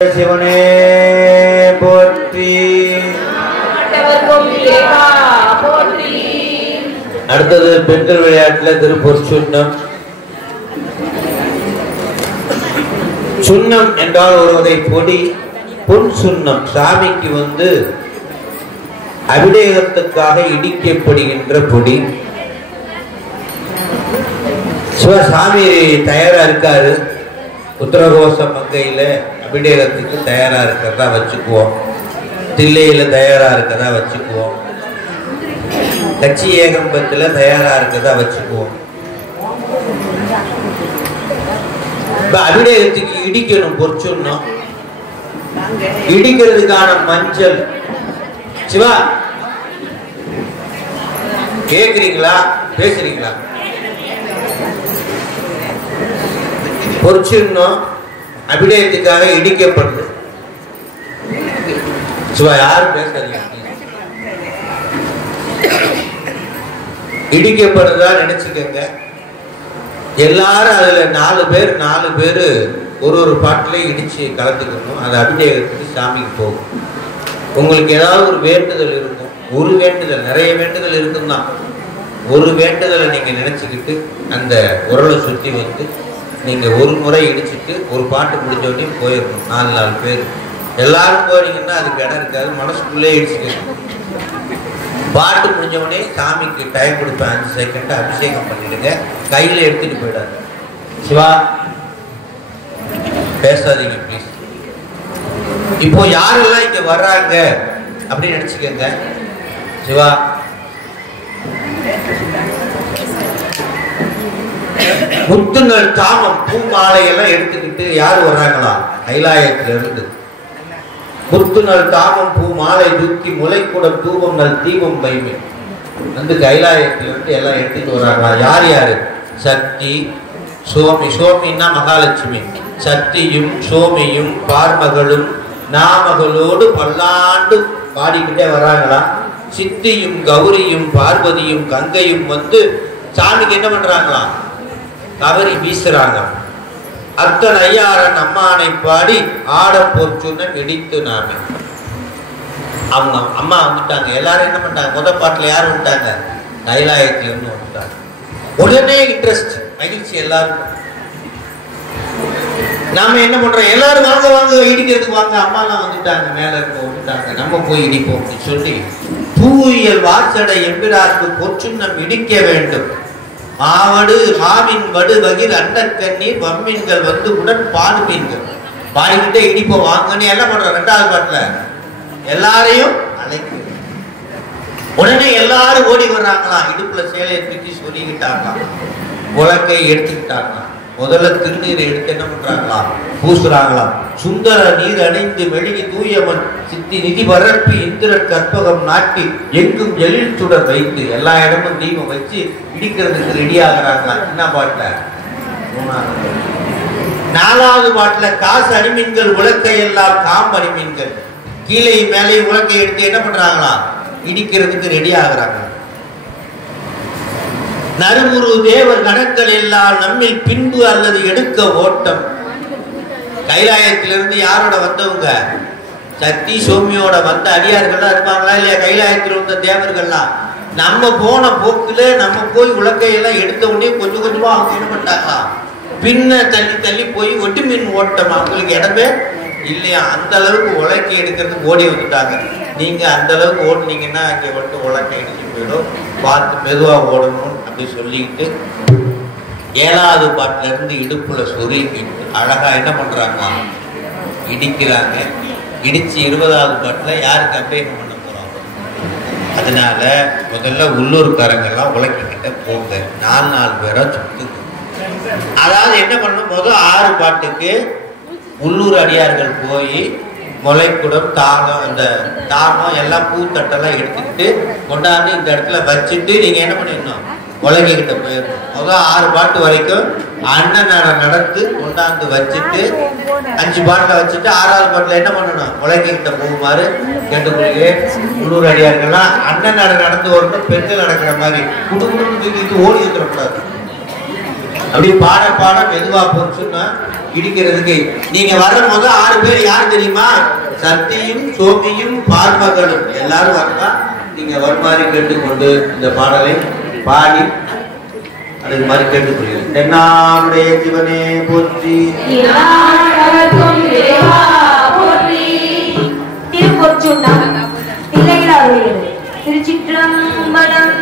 சிவனே போற்றி. அடுத்தது பெண்கள் விளையாட்டுல திருப்பொற்சுன்னம். சுண்ணம் என்றால் ஒரு வகை பொடி. பொன் சுண்ணம் சாமிக்கு அபிஷேகத்துக்காக இடிக்கப்படுகின்ற பொடி. சிவசாமி தயாரா இருக்காரு. உத்தரகோச மங்கையில அபிஷேகத்துக்கு தயாரா இருக்கிறதா வச்சுக்குவோம். தில்லையில தயாரா இருக்கிறதா வச்சுக்குவோம். கட்சி ஏகம்பத்துல தயாரா இருக்கிறதா வச்சுக்குவோம். இப்ப அபிஷேகத்துக்கு இடிக்கணும் பொற்சுண்ணம். இடிக்கிறதுக்கான மஞ்சள். சிவா கேக்குறீங்களா? பேசுறீங்களா? பொற்சுண்ணம் அபிஷேகத்துக்காக இடிக்கப்படுது. சிவா யாரும் பேசுறீங்க? இடிக்கப்படுறதா நினைச்சுக்கங்க. எல்லாரும் அதுல நாலு பேரு ஒரு பாட்டிலே இடிச்சு கலந்துக்கணும். அது அபிஷேகத்துக்கு சாமிக்கு போகும். உங்களுக்கு ஏதாவது ஒரு வேண்டுதல் இருக்கும். ஒரு வேண்டுதல், நிறைய வேண்டுதல் இருக்கும் தான். ஒரு வேண்டுதலை நீங்க நினைச்சுக்கிட்டு அந்த உரலை சுத்தி நீங்க ஒரு முறை இடிச்சுட்டு ஒரு பாட்டு முடிஞ்ச உடனே போயிடணும். 4 பேர் எல்லாரும் போறீங்கன்னா அதுக்கு இடம் இருக்காது. மனசுக்குள்ளே இடிச்சுக்கணும். பாட்டு முடிஞ்ச உடனே சாமிக்கு டைம் கொடுப்பேன் 5 செகண்ட். அபிஷேகம் பண்ணிடுங்க. கையில எடுத்துட்டு போயிடாது. சிவா பேசாதீங்க ப்ளீஸ். இப்போ யாரெல்லாம் இங்க வர்றாங்க அப்படின்னு நினைச்சுக்கங்க. சிவா முத்துங்கள் தாமம் பூ மாலை எல்லாம் எடுத்துக்கிட்டு யாரு வர்றாங்களா? கைலாயத்துல இருந்து முத்துநல் தாமம் பூ மாலை தூக்கி முளைக்கூடம் தூபம் நல் தீபம் பைமே கைலாயத்திலிருந்து எல்லாம் எடுத்துட்டு வர்றாங்களா? யாரு? சக்தி, சோமி. சோமின்னா மகாலட்சுமி. சக்தியும் சோமியும் பார்மகளும் நாமகளோடு பல்லாண்டு பாடிக்கிட்டே வர்றாங்களா? சித்தியும் கௌரியும் பார்வதியும் கங்கையும் சாமிக்கு என்ன பண்றாங்களா? கவரி வீசுறாங்க. அத்தன் ஐயாரன் அம்மானை பாடி ஆட பொற்சுண்ணம் இடித்து நாமே. அவங்க அம்மா வந்துட்டாங்க. எல்லாரும் என்ன பண்ணிட்டாங்க? முதல் பாட்டுல யார் வந்துட்டாங்க? கைலாயத்துல இருந்து வந்துட்டாங்க. உடனே இன்ட்ரெஸ்ட், மகிழ்ச்சி எல்லாருக்கும். நாம என்ன பண்றோம்? எல்லாரும் வாங்க வாங்க இடிக்கிறதுக்கு வாங்க. அம்மா எல்லாம் வந்துட்டாங்க, மேல இருக்க வந்துட்டாங்க, நம்ம போய் இடிப்போம் அப்படின்னு சொல்லி பூவியல் வாசடை எம்பிராருக்கு பொற்சுண்ணம் இடிக்க வேண்டும். மாவடு மாவின் வடு வகிர் அண்டக்கண்ணீர் வம்மீன்கள் உடன் பாடு மீன்கள் பாடிக்கிட்டே இடிப்போம் வாங்கன்னு என்ன பண்றோம்? 2வது பாட்டுல எல்லாரையும் அழைக்கு. உடனே எல்லாரும் ஓடி வர்றாங்களா? இடுப்புல சேலையை தூக்கி சொல்லிக்கிட்டாங்களாம். உலக்கை எடுத்துக்கிட்டாங்களாம். முதல்ல திருநீரை எடுத்து என்ன பண்றாங்களா? பூசுறாங்களாம். சுந்தர நீர் அணிந்து மெழுகி தூயவன் சித்தி நிதி பரப்பி இந்திரன் கற்பகம் நாட்டி எங்கும் எழில் சுடர் வைத்து எல்லா இடமும் தீபம் வச்சு இடிக்கிறதுக்கு ரெடி ஆகிறாங்களா? என்ன பாட்டுல? 4வது பாட்டுல காசு அணிமீன்கள் உலக்கை எல்லாம் காம்பு அணிமீன்கள் கீழே மேலே உலக்கை எடுத்து என்ன பண்றாங்களா? இடிக்கிறதுக்கு ரெடி ஆகிறாங்க. நறுமுரு தேவர் கணக்கள் எல்லாம் நம்மில் பின்பு அல்லது எடுக்க ஓட்டம். கைலாயத்திலிருந்து யாரோட வந்தவங்க? சக்தி சோமியோட வந்த அடியார்கள்லாம் இருப்பாங்களா இல்லையா? கைலாயத்தில் வந்த தேவர்கள்லாம் நம்ம போன போக்குல நம்ம போய் உலக்கையெல்லாம் எடுத்த உடனே கொஞ்சம் கொஞ்சமா அவங்க என்ன பண்ணிட்டாங்களா? பின்ன தள்ளி தள்ளி போய் ஒட்டு மீன் ஓட்டம். அவங்களுக்கு இடமே இல்லையா? அந்த அளவுக்கு உலக்கை எடுக்கிறதுக்கு ஓடி வந்துட்டாங்க. நீங்க அந்த அளவுக்கு ஓடுனீங்கன்னா அங்கே உலக்கை எடுத்து போயிடும். பார்த்து மெதுவா ஓடணும் அப்படி சொல்லிக்கிட்டு 7வது பாட்டுல இருந்து இடுப்புல சொருகிட்டு அழகா என்ன பண்றாங்க? இடிக்கிறாங்க. இடிச்சு 20வது பாட்டுல யாருக்கு அபிஷேகம் பண்ண போறாங்க? அதனால முதல்ல உள்ளூர்காரங்கெல்லாம் உலக்கிக்கிட்ட போங்க. 4 பேரா சுத்துங்க. அதாவது என்ன பண்ணணும்? முதல் 6 பாட்டுக்கு உள்ளூர் அடியார்கள் போய் முளைக்குடம் தாளம் அந்த தாளம் எல்லாம் பூத்தட்டெல்லாம் எடுத்துக்கிட்டு கொண்டாந்து இந்த இடத்துல வச்சுட்டு நீங்க என்ன பண்ணிடணும்? உலகிட்ட போயிடணும். முதல் 6 பாட்டு வரைக்கும் அண்ணன் நடந்து கொண்டாந்து வச்சுட்டு 5 பாட்டில் வச்சுட்டு 6வது பாட்டில் என்ன பண்ணணும்? உலகிட்ட போகுமாறு கேட்டுக்கொள்கிறேன். உள்ளூர் அடியார்கள்லாம் அண்ணன் நடந்து வரணும். பெண்கள் நடக்கிற மாதிரி குடும்பம் தூக்கிட்டு ஓடி வந்துடக்கூடாது. அப்படி பாட பாட மெதுவா போச்சுன்னா இடிக்கிறதுக்கு. நீங்க வரும்போது 6 பேர் யார் தெரியுமா? சக்தியும் சோமியும் பார்மகளும் எல்லாரும் வரா. நீங்க வருமாறு கேட்டுக்கொண்டு இந்த பாடலை பாடி அது மாதிரி கேட்டுக்கொள்கிறேன். தென்னாடுடைய சிவனே போற்றி. திருப்பொற்சுண்ணம் பிள்ளைகளாக திருச்சிற்றம்பலம்.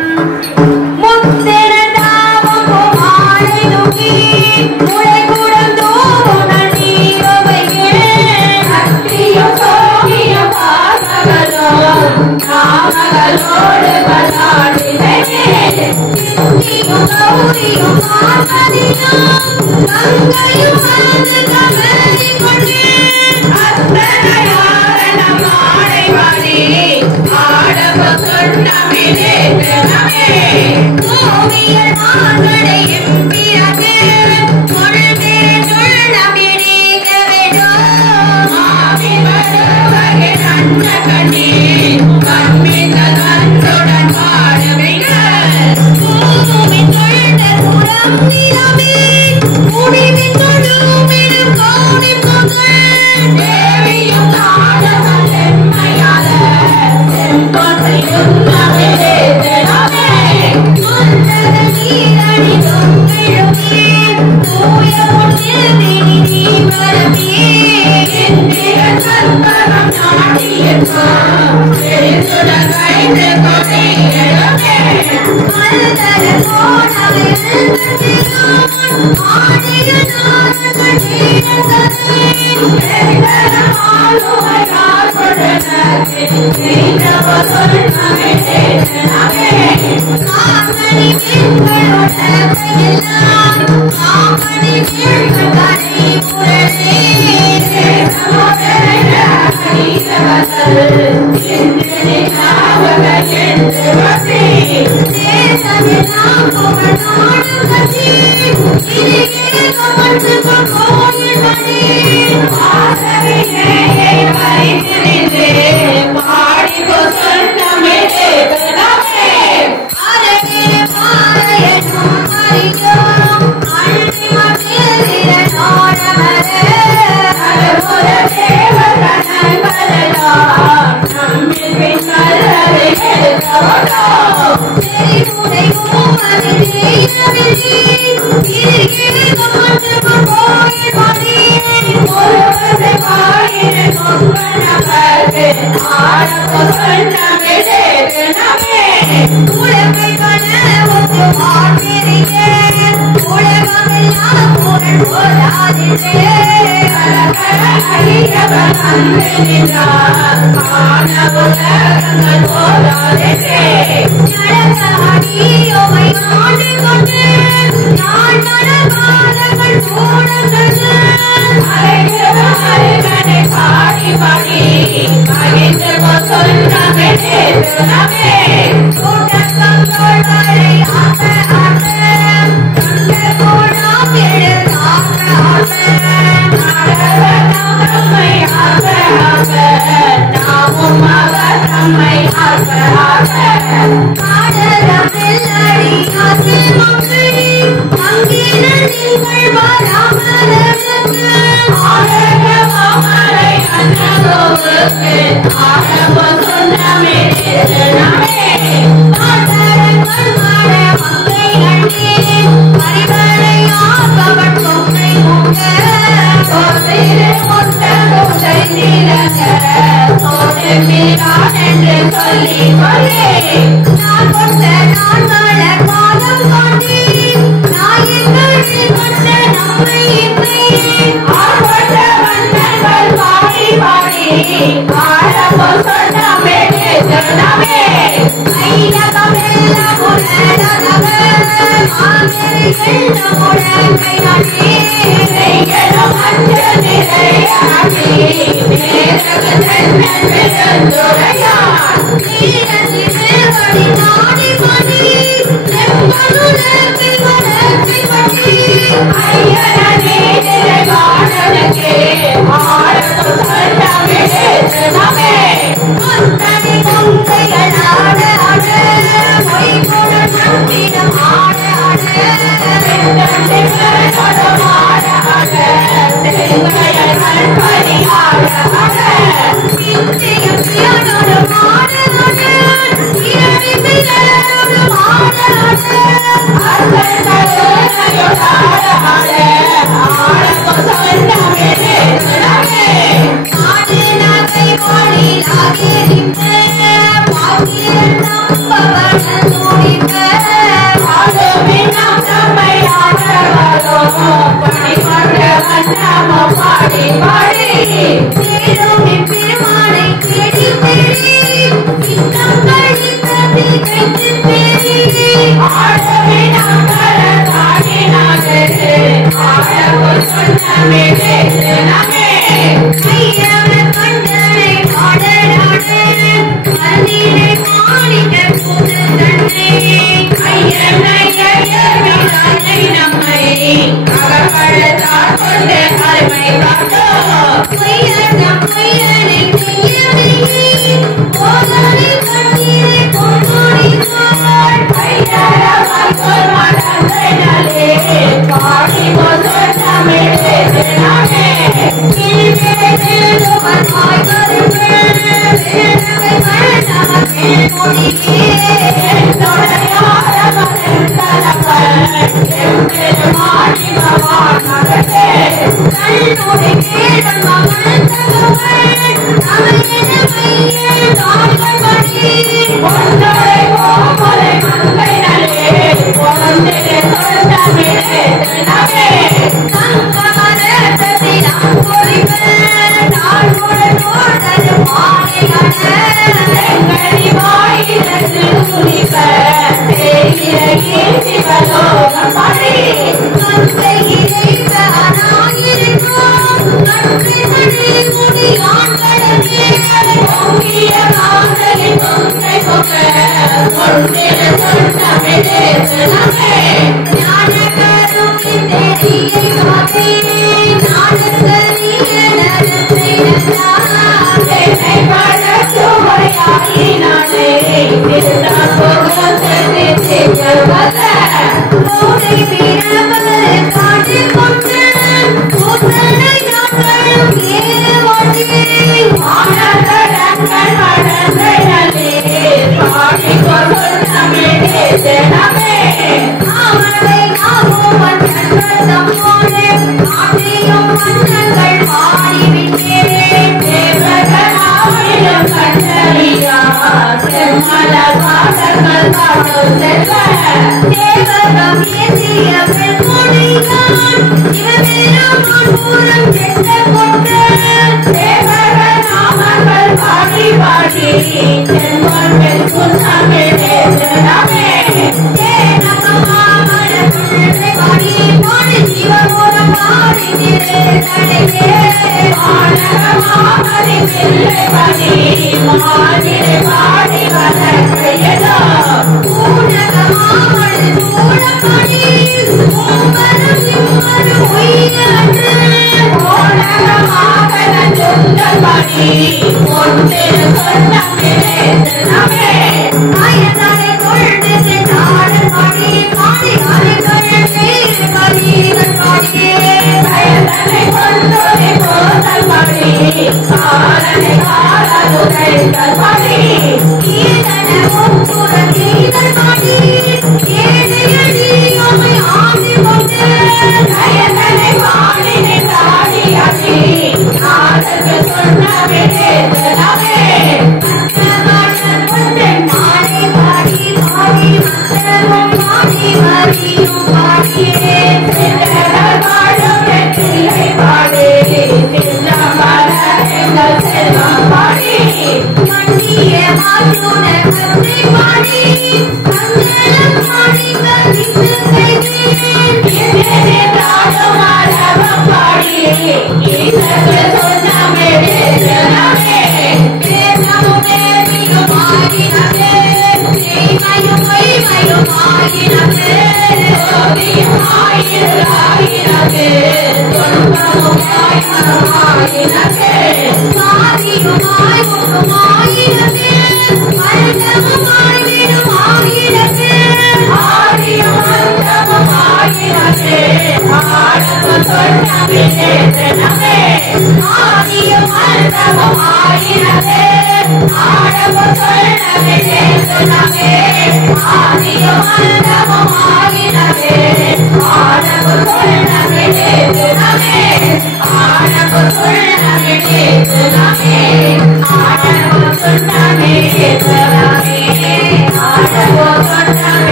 Thank you.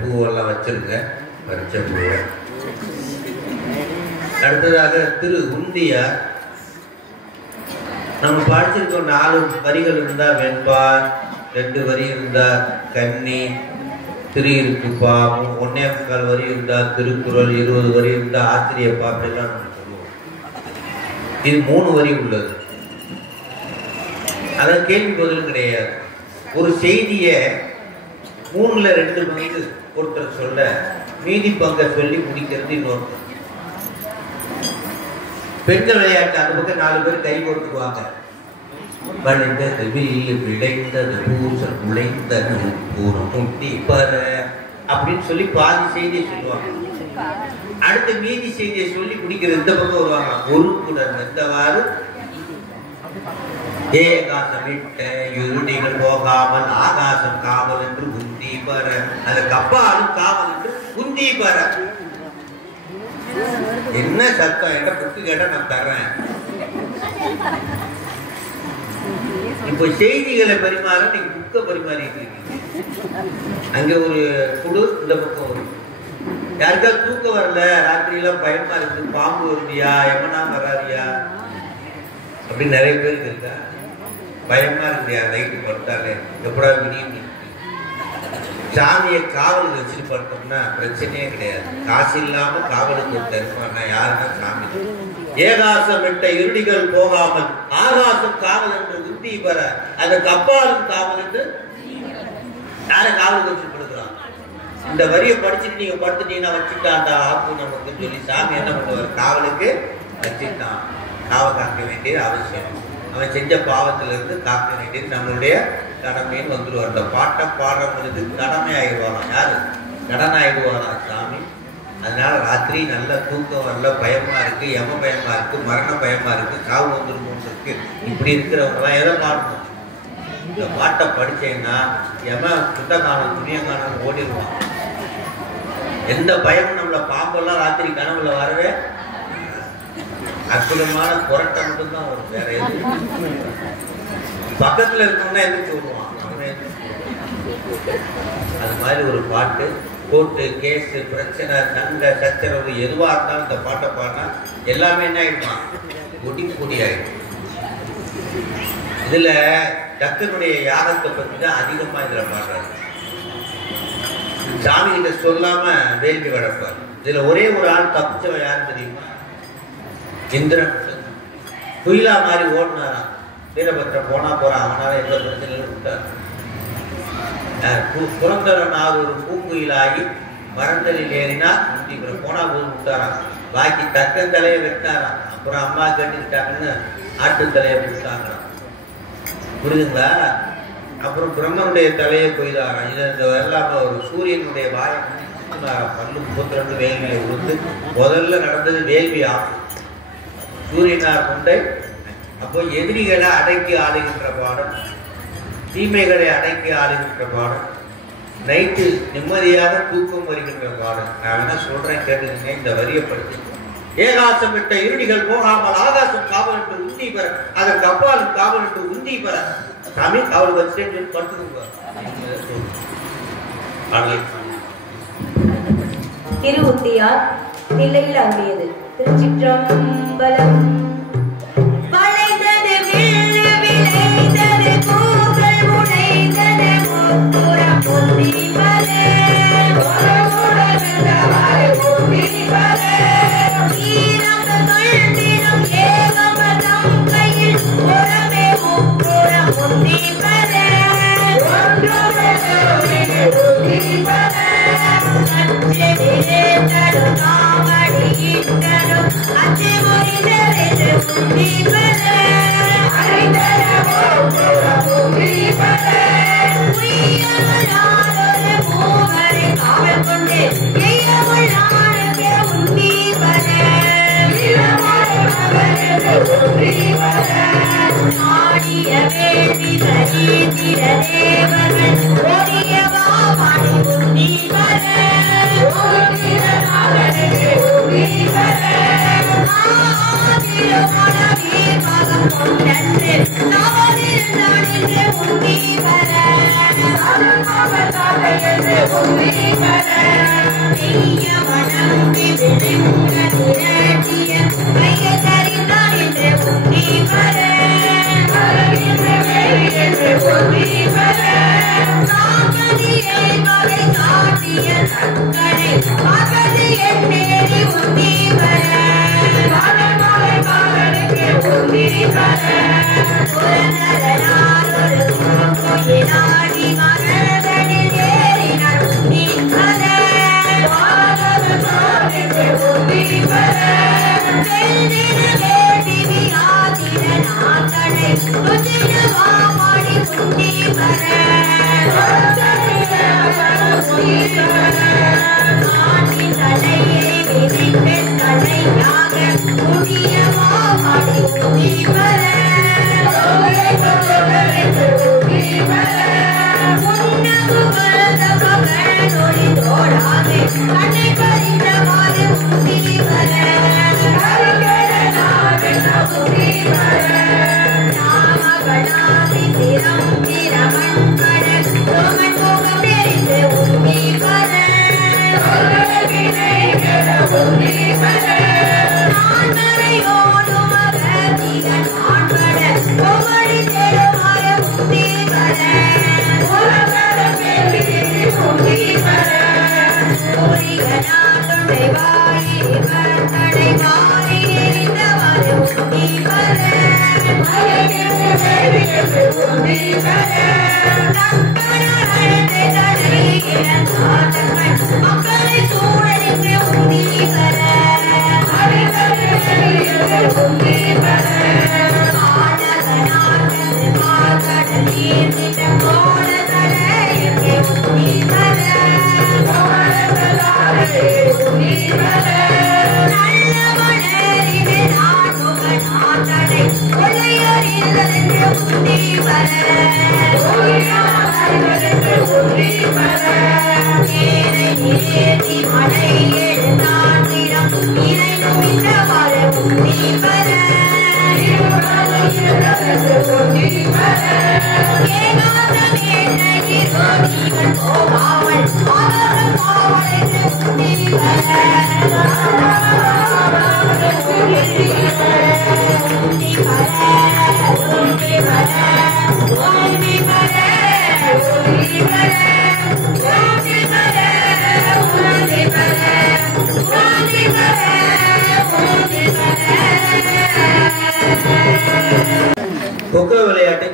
பூவெல்லாம் வச்சிருங்க, பறிச்ச பூவை. அடுத்ததாக திரு உந்தியார். நம்ம படிச்சிருக்கோம், 4 வரிகள் இருந்தா வெண்பா, 2 வரி இருந்தா கன்னி, திரு இருக்குப்பா, 1.25 வரி இருந்தா திருக்குறள், 20 வரி இருந்தா ஆசிரியப்பா, அப்படிலாம் நம்ம சொல்லுவோம். இது 3 வரி உள்ளது. அதான் கேள்வி பதிலும் கிடையாது. ஒரு செய்தியை 3ல் 2 பங்கு ஒருத்தர் சொல்ல, மீதி பங்கை சொல்லி முடிக்கிறது இன்னொருத்தர். பெண்கள் விளையாட்டு அந்த பக்கம் 4 பேர் கை கொடுத்துக்குவாங்க. வளைந்தது வில் விளைந்தது பூசல் உழைந்தது முட்டி பர அப்படின்னு சொல்லி பாதி செய்தியை சொல்லுவாங்க. அடுத்த மீதி செய்தியை சொல்லி முடிக்கிறது இந்த பக்கம் வருவாங்க. ஒருக்குடன் வந்தவாறு ஏகாசமிட்ட இருடிகள் போகாமல் ஆகாசம் காவல் என்று உந்தி பர, அந்த கப்பாலும் காவல் என்று உந்தி பர. என்ன சத்தம்? என்ற புக்கு கேட்டா நான் தர்றேன். இப்போ செய்திகளை பரிமாற நீங்க புக்க பரிமாறிட்டு இருக்கீங்க. அங்க ஒரு குடு, இந்த பக்கம் ஒரு யாருக்கா தூக்கம் வரல, ராத்திரியெல்லாம் பயமா இருக்கு, பாம்பு வருவியா, எமனா வராதியா அப்படின்னு நிறைய பேருக்கு இருக்கா. பயமா இருக்கு, நைட்டு படுத்தாலே எப்படா விடியும். சாமியை காவலுக்கு வச்சுட்டு படுத்தோம்னா பிரச்சனையே கிடையாது. காசு இல்லாம காவலுக்கு தருமானா யாருன்னா சாமி. ஏகாசம் விட்ட இருடிகள் போகாமல் ஆகாசம் காவல் என்று உத்தி பெற, அந்த கப்பாலும் காவல் என்று யார காவலுக்கு வச்சுட்டு படுக்கிறான். இந்த வரியை படிச்சுட்டு நீங்க படுத்துட்டீங்கன்னா வச்சுட்டா அந்த ஆப்பு நமக்கு சொல்லி சாமி என்ன பண்ணுவார், காவலுக்கு வச்சுட்டான். காவல் காக்க வேண்டியது அவசியம். அவன் செஞ்ச பாவத்திலிருந்து காக்க வேண்டியது நம்மளுடைய கடமைன்னு வந்துடுவார். அந்த பாட்டை பாடுறவங்களுக்கு கடமை ஆகிடுவாராம். யாரு கடன் ஆகிடுவாராம் சாமி. அதனால ராத்திரி நல்ல தூக்கம் வரல, பயமா இருக்கு, யம பயமா இருக்கு, மரண பயமா இருக்கு, சாவு வந்துருமோன்னு இருக்கு. இப்படி இருக்கிறவங்களாம் எதை பாடணும்? இந்த பாட்டை படிச்சேன்னா யம சுத்தகான துணியங்கான ஓடிடுவான். எந்த பயமும் நம்மள பாம்பெல்லாம் ராத்திரி கனவுல வரவே அற்புதமான புரட்டை மட்டும்தான் வரும், வேற எதுவும். பக்கத்துல இருக்கவனா எதிர்த்து வருவான், அவனே. அது மாதிரி ஒரு பாட்டு. கோர்ட்டு கேஸு பிரச்சனை சண்டை சச்சரவு எதுவா இருந்தாலும் இந்த பாட்டை பாடினா எல்லாமே என்ன ஆயிடுவான், கொடி கொடி ஆயிடும். இதுல தக்கனுடைய யாகத்தை பத்தி தான் அதிகமா இதுல பாடுறாரு. சாமி கிட்ட சொல்லாம வேள்வி வளர்ப்பார். இதுல ஒரே ஒரு ஆள் தப்பிச்சவன் யாரு தெரியுமா? இந்திரன். குயிலா மாதிரி ஓடினாராம். வீரபத்திரம் போனா போறான், அவனால எந்த பிரச்சனையும் விட்டார். புரந்தரனாக ஒரு பூங்குயிலாகி மரந்தலில் ஏறினா முந்திபுரம் போனா போது விட்டாராம். பாக்கி தக்க தலையை வெட்டாராம். அப்புறம் அம்மா கட்டிக்கிட்டாங்கன்னு ஆட்டு தலையை விட்டாங்களாம். புரியுதுங்களா? அப்புறம் பிரம்மனுடைய தலையை கொய்தாராம். இது இந்த எல்லாமே ஒரு சூரியனுடைய வாயை பல்லு 32 வேள்வியை கொடுத்து முதல்ல நடந்தது வேள்வி ஆகும். சூரியனார் கொண்டை. அப்போ எதிரிகளை அடக்கி ஆளுகின்ற பாடம், தீமைகளை அடக்கி ஆளுகின்ற பாடம், நைட்டு நிம்மதியாக தூக்கம் வருகின்ற பாடம். நான் என்ன சொல்றேன் கேட்டுங்க, இந்த வரியை படிச்சு ஏகாசம் விட்ட இருடிகள் போகாமல் ஆகாசம் காவல் என்று உந்தி பெற, அதற்கு அப்பாலும் காவல் என்று உந்தி பெற தமிழ் காவல் வச்சு படுத்துக்குங்க. திருவுத்தியார் தில்லையில் அருளியது. திருச்சிற்றம்பலம். வளைந்தது வில்லு விளைந்தது கூந்தல் உடைந்தது முப்புறம் புந்திவரே ஈரங்கு கண்டிடும் ஏகமதம் கையில் உறவே முப்புறம் புந்திவரே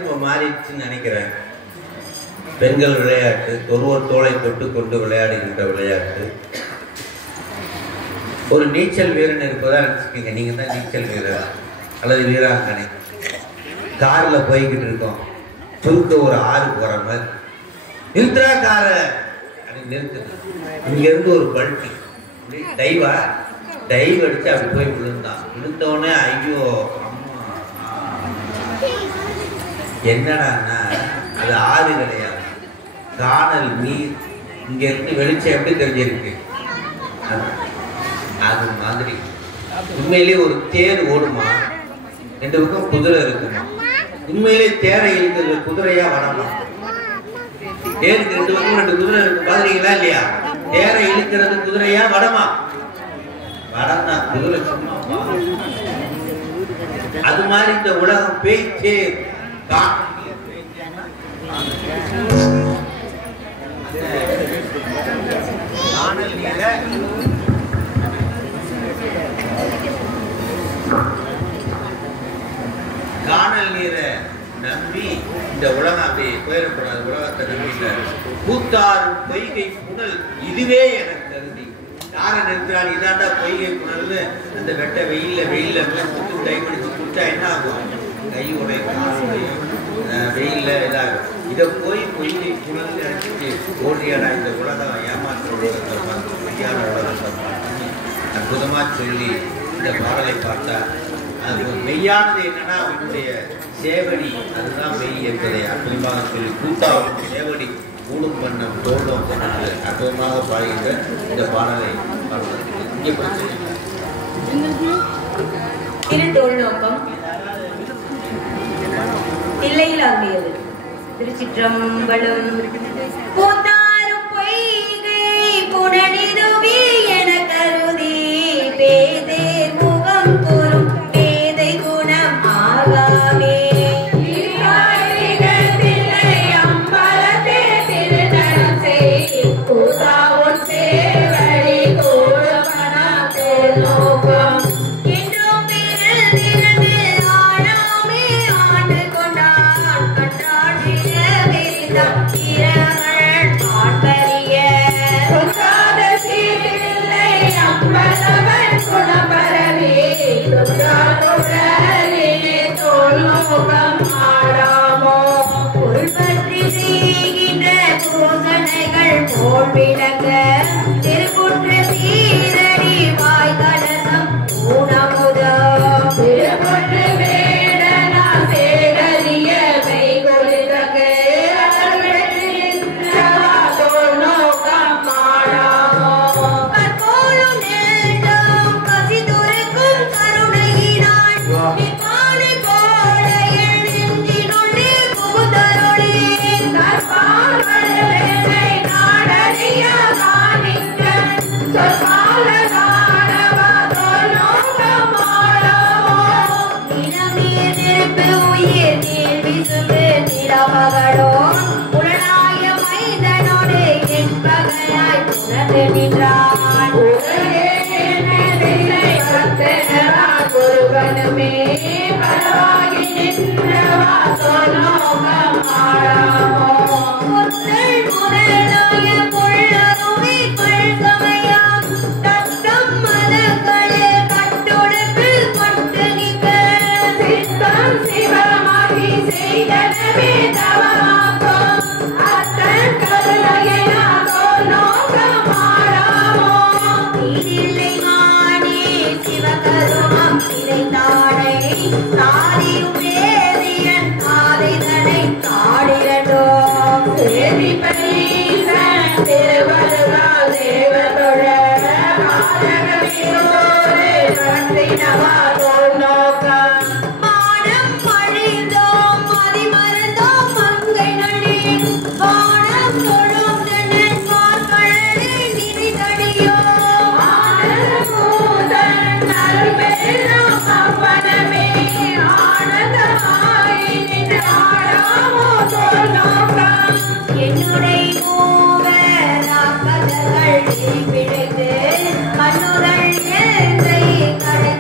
இப்போ மாறிடுச்சுன்னு நினைக்கிறேன். பெண்கள் விளையாட்டு, ஒருவர் தோளை தொட்டு கொண்டு விளையாடுகின்ற விளையாட்டு. ஒரு நீச்சல் வீரன் இருப்பதா நினச்சிக்கோங்க. நீங்கள் தான் நீச்சல் வீரர் அல்லது வீராங்கனை. காரில் போய்கிட்டு இருக்கோம், சுருக்க ஒரு ஆறு போகிற மாதிரி நிறுத்துறா காரை அப்படின்னு நிறுத்துது. இங்கேருந்து ஒரு பல்ட்டி டைவ் அடித்து அப்படி போய் விழுந்தான். விழுந்தோடனே ஐயோ அம்மா என்னடான்னா அது ஆறு கிடையாது, காணல் நீர். இங்கேருந்து வெளிச்சம் எப்படி தெரிஞ்சிருக்கு? அது மாதிரி உண்மையிலே ஒரு தேர் ஓடுமா, ரெண்டு பக்கம் குதிரை இருக்குமா? உண்மையிலே தேரை இழுக்கிறது குதிரையா வடமா? தேருக்கு ரெண்டு பக்கம் ரெண்டு குதிரை இருக்கு, பாக்குறீங்களா இல்லையா? தேரை இழுக்கிறது குதிரையா வடமா? வடம் தான், குதிரை சும்மா. அது மாதிரி இந்த உலகம் பேச்சே காணல் நீரை நம்பி இந்த உலகம் அப்படி போயிடக்கூடாது. உலகத்தை நம்பிட்ட கூத்தாரும் பொய்கை புனல் இதுவே எனக்கு கருதி. யாரை நிறுத்துறான்? இதாண்டா பொய்கை புனல்னு அந்த வெட்ட வெயில்ல குத்து கை பிடிச்சு குட்டா என்ன ஆகும்? கையுடைய காலுடைய வெயில்ல இதாகும். இதை போய் பொய்கை புனல் நினைச்சிட்டு ஓடியாடா இந்த உலகம் ஏமாற்ற உலகத்தை பார்த்து பொய்யான உலகத்தை பார்த்து அற்புதமா சொல்லி இந்த பாடலை பார்த்தா அது மெய்யானது என்னன்னா அவனுடைய சேவடி, அதுதான் மெய் என்பதை அற்புதமாக சொல்லி கூட்டாவும் சேவடி கூடும் பண்ணம் தோடும் என்று அற்புதமாக பாடுகின்ற இந்த பாடலை பாடுவதற்கு இங்கே பிரச்சனை திருத்தோள் நோக்கம் இல்லையில் ஆகியது. திருச்சிற்றம்பலம். கூத்தாரும் பொய்கை புனனிதுவே என கருதி பேதே முகம் கூறும் பேதை குணம் ஆகாமே. மன்னுதல் கடை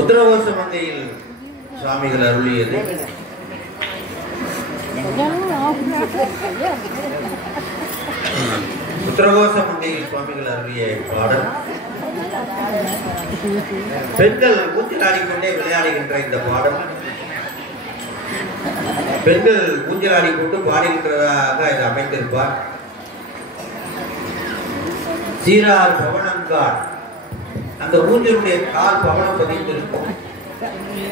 உத்தரகோச மங்கையில் சுவாமிகள் அருளியது உத்தரகோச மங்கையில் சுவாமிகள் அருளிய பாடல். பெண்கள் ஊஞ்சலாடிக்கொண்டே விளையாடுகின்ற இந்த பாடல் பெண்கள் ஊஞ்சலாடிக்கொண்டு பாடுகின்றதாக இது அமைந்திருப்பார். சீரார் பவனங்கால் அந்த ஊஞ்சலுடைய கால் பவனம் பதிந்திருக்கும்.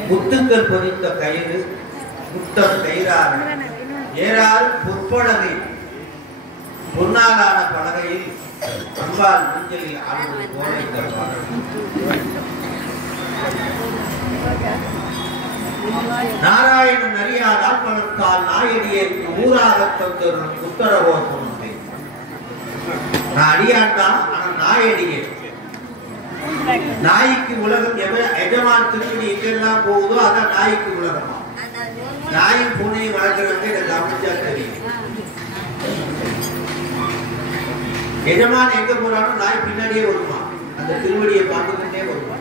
முத்துக்கள் பொதிந்த கயிறு முத்தம் கயிறாறு ஏறாறு பொற்பலகை பொன்னாலான பலகையில் அம்பாள் ஊஞ்சலில் ஆடுவது போல இந்த பாடல். நாராயணன் அறியா நாட்பணத்தால் நாயடியை ஊராக தந்தரும் உத்தரகோசம். நான் அடியான்தான், ஆனா நாயடியே நாய்க்கு உலகம் எஜமான் திருப்பி எங்கெல்லாம் போகுதோ அதான் நாய்க்கு உலகமா. நாயும் பூனையும் வளர்க்கறவங்க எனக்கு அமைச்சா தெரியும். எஜமான் எங்க போறாலும் நாய் பின்னாடியே வருமா, அந்த திருவடியை பார்த்துக்கிட்டே வருமா.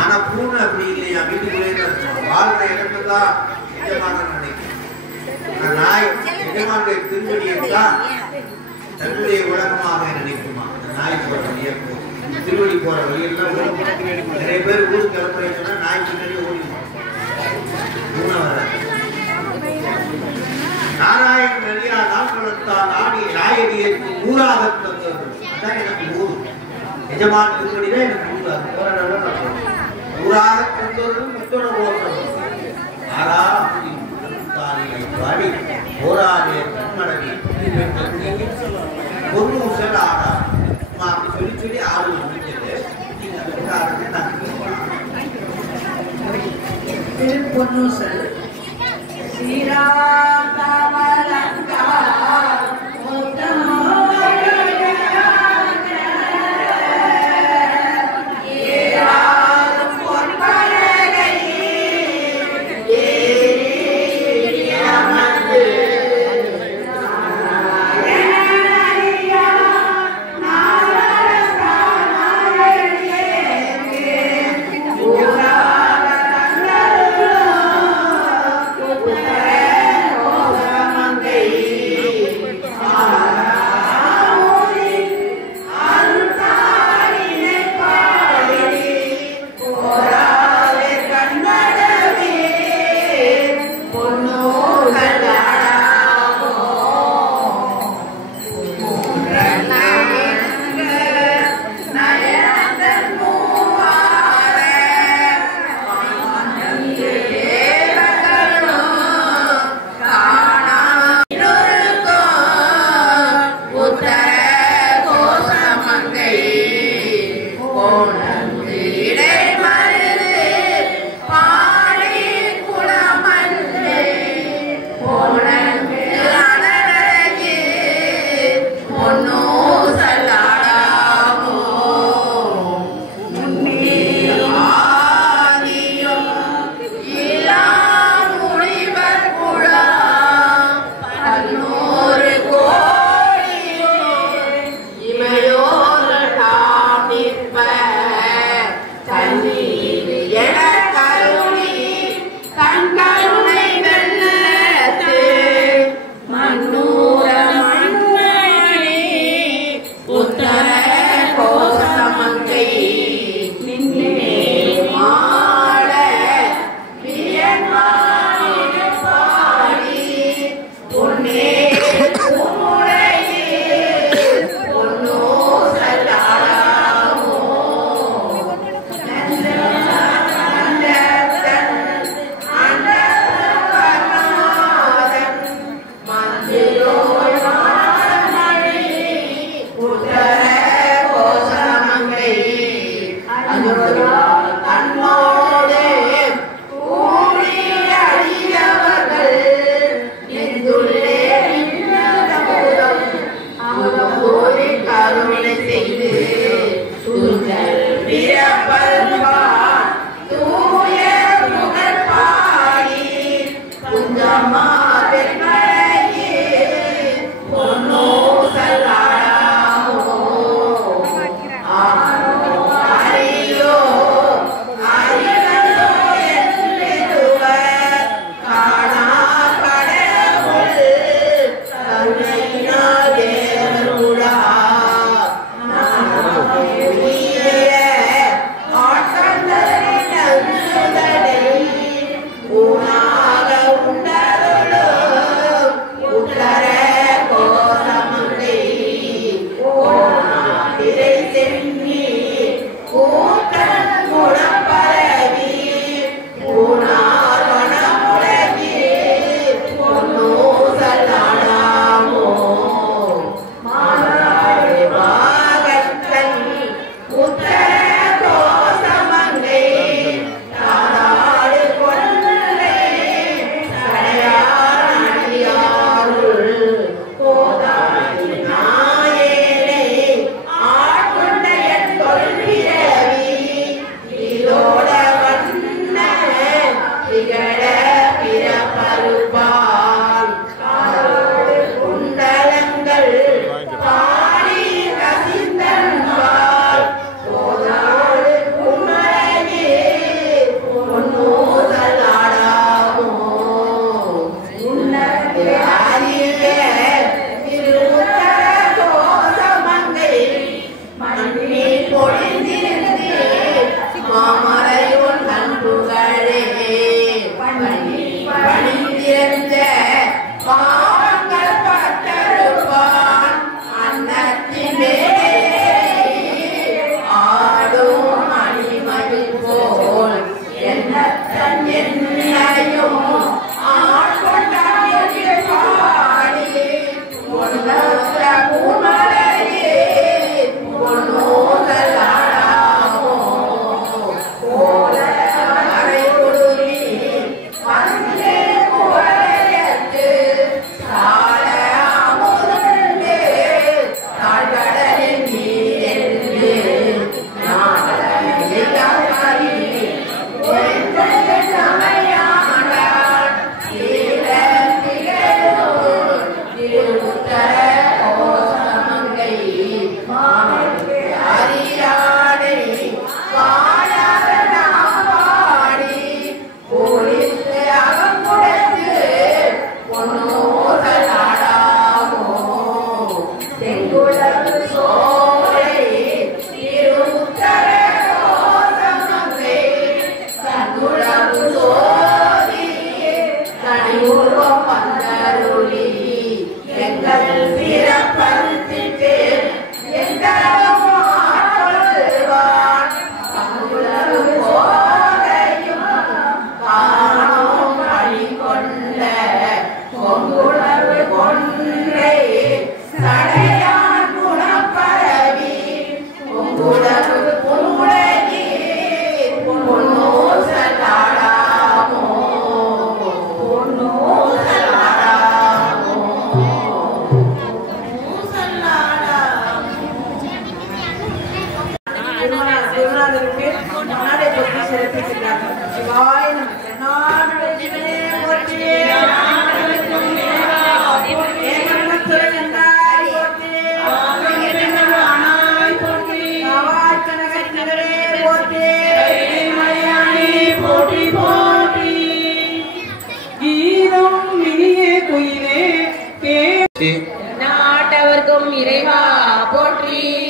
ஆனா பூனை அப்படி இல்லையா, வீட்டுக்குள்ளே வாழ்ற இடத்துதான் எஜமான நினைக்கும். நாய் எஜமானுடைய திருவடியை தான் தன்னுடைய உலகமாக நினைக்குமா. அந்த நாய் போற வழியை திருவடி போற வழியெல்லாம் நிறைய பேர் ஊருக்கு கிளம்புற சொன்னா நாய் பின்னாடி ஓடிடும். நாராயணன் நதியா நாட்களத்தால் ஆடி நாயடியருக்கு ஊராக தந்தது. அதான் எனக்கு ஊர். எஜமான் திருவடி தான் எனக்கு ஊர். அது போற ஊராக தந்தவர்களும் முத்தோட ஓடுறது ஆறா பாடி போராடிய கண்மடவி பொண்ணு செல் ஆடா அப்படி சொல்லி சொல்லி ஆடு முடிஞ்சது. திருப்பொன்னூசல்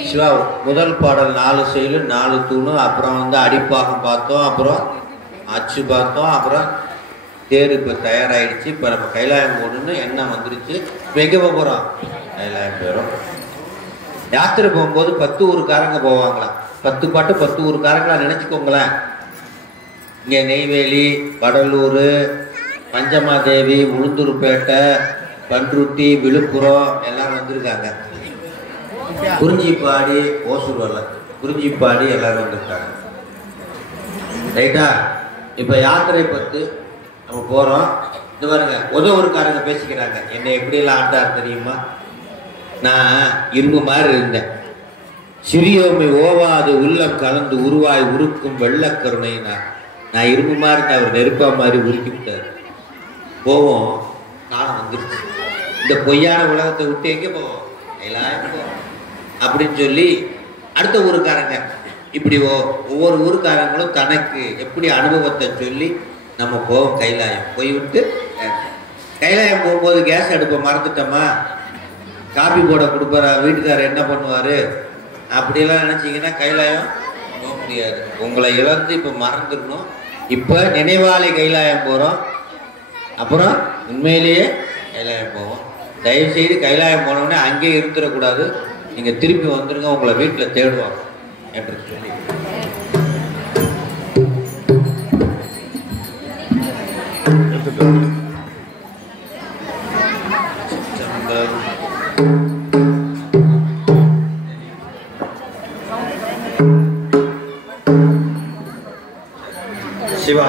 சிவா முதல் பாடல் 4 செயலு 4 தூணு, அப்புறம் அடிப்பாகம் பார்த்தோம், அப்புறம் அச்சு பார்த்தோம், அப்புறம் தேர் இப்போ தயாராகிடுச்சு. இப்போ நம்ம கைலாயம் போகணுன்னு எண்ணம் வந்துருச்சு. இப்போ எங்கே போக போகிறோம்? கைலாயம் போயிடும். யாத்திரை போகும்போது 10 ஊருக்காரங்க போவாங்களாம். 10 பாட்டு 10 ஊருக்காரங்களா நினச்சிக்கோங்களேன். இங்கே நெய்வேலி, வடலூர், பஞ்சமாதேவி, உளுந்தூர்பேட்டை, பன்ருட்டி, விழுப்புரம் எல்லாம் வந்திருக்காங்க. குறிஞ்சிப்பாடி, ஓசூர் வரல, குறிஞ்சிப்பாடி எல்லாரும் வந்திருக்காங்க. ரைட்டா? இப்போ யாத்திரை பத்து நம்ம போகிறோம். இது பாருங்க, உதவுக்காரங்க பேசிக்கிறாங்க. என்னை எப்படியெல்லாம் ஆண்டார் தெரியுமா? நான் இரும்பு மாதிரி இருந்தேன். சிறியோமை ஓவாது உள்ளம் கலந்து உருவாய் உருக்கும் வெள்ளக்கருணைனா நான் இரும்பு மாதிரி இருந்தேன். அவர் நெருப்பா மாதிரி உருக்கி விட்டார். போவோம், காலம் வந்துருச்சு. இந்த பொய்யான உலகத்தை விட்டு எங்கே போவோம்? கைலாயம் போவோம் அப்படின்னு சொல்லி அடுத்த ஊருக்காரங்க இப்படி ஒவ்வொரு ஊருக்காரங்களும் தனக்கு எப்படி அனுபவத்தை சொல்லி நம்ம போவோம் கைலாயம். போய்விட்டு கைலாயம் போகும்போது கேஸ் அடுப்பை மறந்துட்டோமா, காபி போட கொடுப்பார வீட்டுக்காரர் என்ன பண்ணுவார் அப்படியெல்லாம் நினச்சிங்கன்னா கைலாயம் போக முடியாது. உங்களை இழந்து இப்போ மறந்துடணும். இப்போ நினைவாலை கைலாயம் போகிறோம், அப்புறம் உண்மையிலேயே கைலாயம் போவோம். தயவுசெய்து கைலாயம் போனோடனே அங்கேயே இருந்துடக்கூடாது. நீங்கள் திருப்பி வந்துடுங்க, உங்களை வீட்டில் தேடுவாங்க என்று சொல்லி சிவா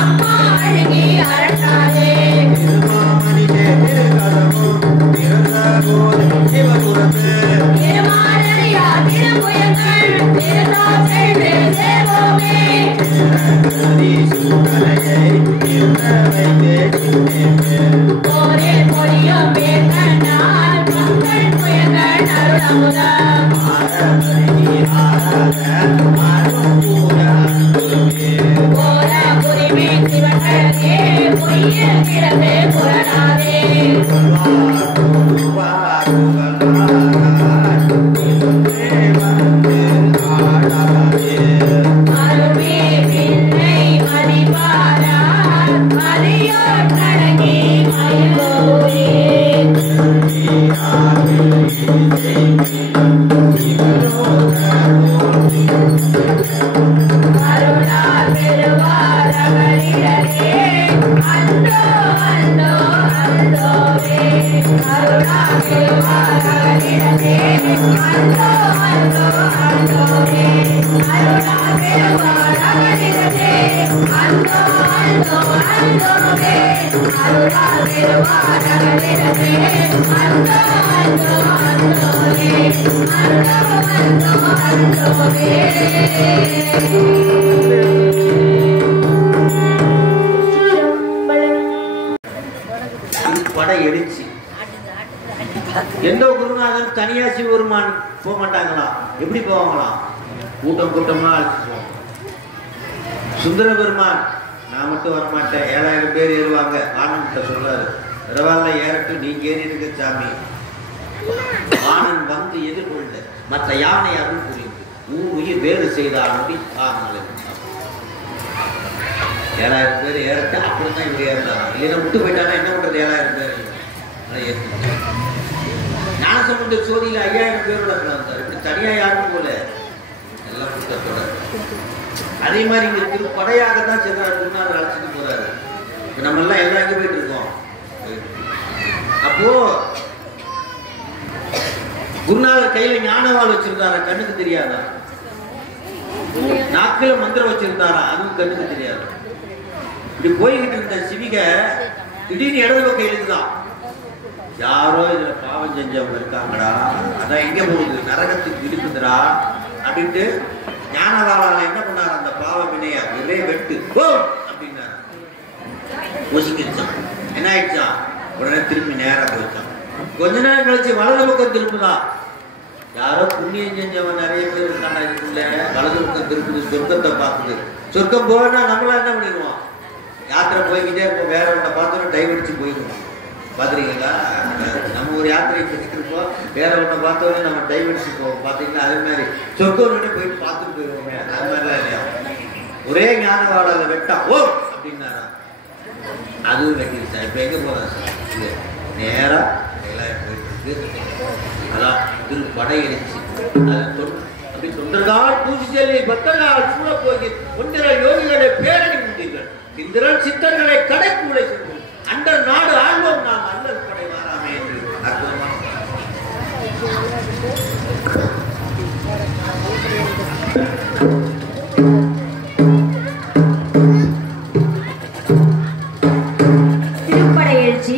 அம்மா அழகி அரட்டாதே படை எழுச்சி. எந்த குருநாதன் தனியா சிவபெருமான் போக மாட்டாங்களா? எப்படி போவாங்களா? கூட்டம் கூட்டமா அழைச்சிட்டு போவாங்க. சுந்தர பெருமான் நான் மட்டும் வரமாட்டேன், 7000 பேர் ஏறுவாங்க. ஆனந்த சொல்றாரு, பரவாயில்ல ஏறட்டும், நீங்க ஏறி இருக்க சாமி. ஆனந்த் வந்து எதிர்கொள்ள மற்ற யானை அருள் புரிந்து உயிர் வேறு செய்தால் அப்படி 7000 பேர் ஏறட்டு. அப்படிதான் இவர் ஏறினாரா? இல்லைன்னா விட்டு போயிட்டாரா? என்ன பண்றது? 7000 பேர் ஞானசம்பந்த சோதியில 5000 பேரோட கலந்தார். இப்படி தனியா யாரும் போல எல்லாம் கூட்டத்தோட. அதே மாதிரி இங்க திருப்படையாகத்தான் சென்றார். குருநாதர் அழைச்சிட்டு போறாரு. இப்ப நம்ம எல்லாம் எங்க போயிட்டு இருக்கோம்? அப்போ குருநாதர் கையில ஞானவாள் வச்சிருந்தாரா? கண்ணுக்கு தெரியாதா? நாக்குல மந்திரம் வச்சிருந்தாரா? அதுவும் கண்ணுக்கு தெரியாது. இப்படி போய்கிட்டு இருந்த சிவிக திடீர்னு இடது பக்கம் எழுதுதான். யாரோ இதுல பாவம் செஞ்சவங்க இருக்காங்கடா, அதான் எங்க போகுது, நரகத்துக்கு இழுக்குதுடா அப்படின்ட்டு ஞானவாளால என்ன பண்ணாரு? அந்த பாவ வினைய ஒரே வெட்டு அப்படின்னாரு. ஒசிக்கிச்சான். என்ன ஆயிடுச்சான்? உடனே திரும்பி நேரம் போயிச்சான். கொஞ்ச நேரம் கழிச்சு வலது பக்கம் திருப்புதான். யாரோ புண்ணியம் செஞ்சவன் நிறைய பேர் இருக்காண்டா இதுக்குள்ள. வலது பக்கம் திருப்புது, சொர்க்கத்தை பார்க்குது. சொர்க்கம் போனா நம்மளாம் என்ன பண்ணிடுவோம்? யாத்திரை போய்கிட்டே இருப்போம். வேற ஒன்றை பார்த்தோன்னா டைவ் அடிச்சு போயிடுவோம். பார்த்துருக்கீங்களா? நம்ம ஒரு யாத்திரை போய்கிட்டு இருப்போம், வேற ஒன்றை பார்த்தோன்னே நம்ம டைவ் அடிச்சு போவோம். பார்த்தீங்களா? அதே மாதிரி சொர்க்கம்னு போயிட்டு பார்த்துட்டு போயிடுவோமே. அது மாதிரிலாம் இல்லையா? ஒரே ஞானவாளால வெட்டா ஓ அப்படின்னாரா? அதுவும் வெட்டிடுச்சா? இப்போ எங்கே போகிறேன் சார்? இது நேராக கைலாயம் போயிட்டு இருக்கு. அதான் திருப்படை எழுச்சி. அப்படி தொண்டர்கள் பூஜை செல்லி பக்தர்கள் சூழ போகி ஒன்றிர யோகிகளை பேரணி உண்டீர்கள். இந்திரன் சித்தர்களை கடைக்கூடை செல்வோம். அந்த நாடு ஆழ்வோம் நாம் அல்லது படை வாராமே என்று அற்புதமாக திருப்படை எழுச்சி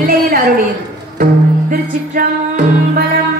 எல்லையில் அருளியது. திருச்சிற்றம்பலம்.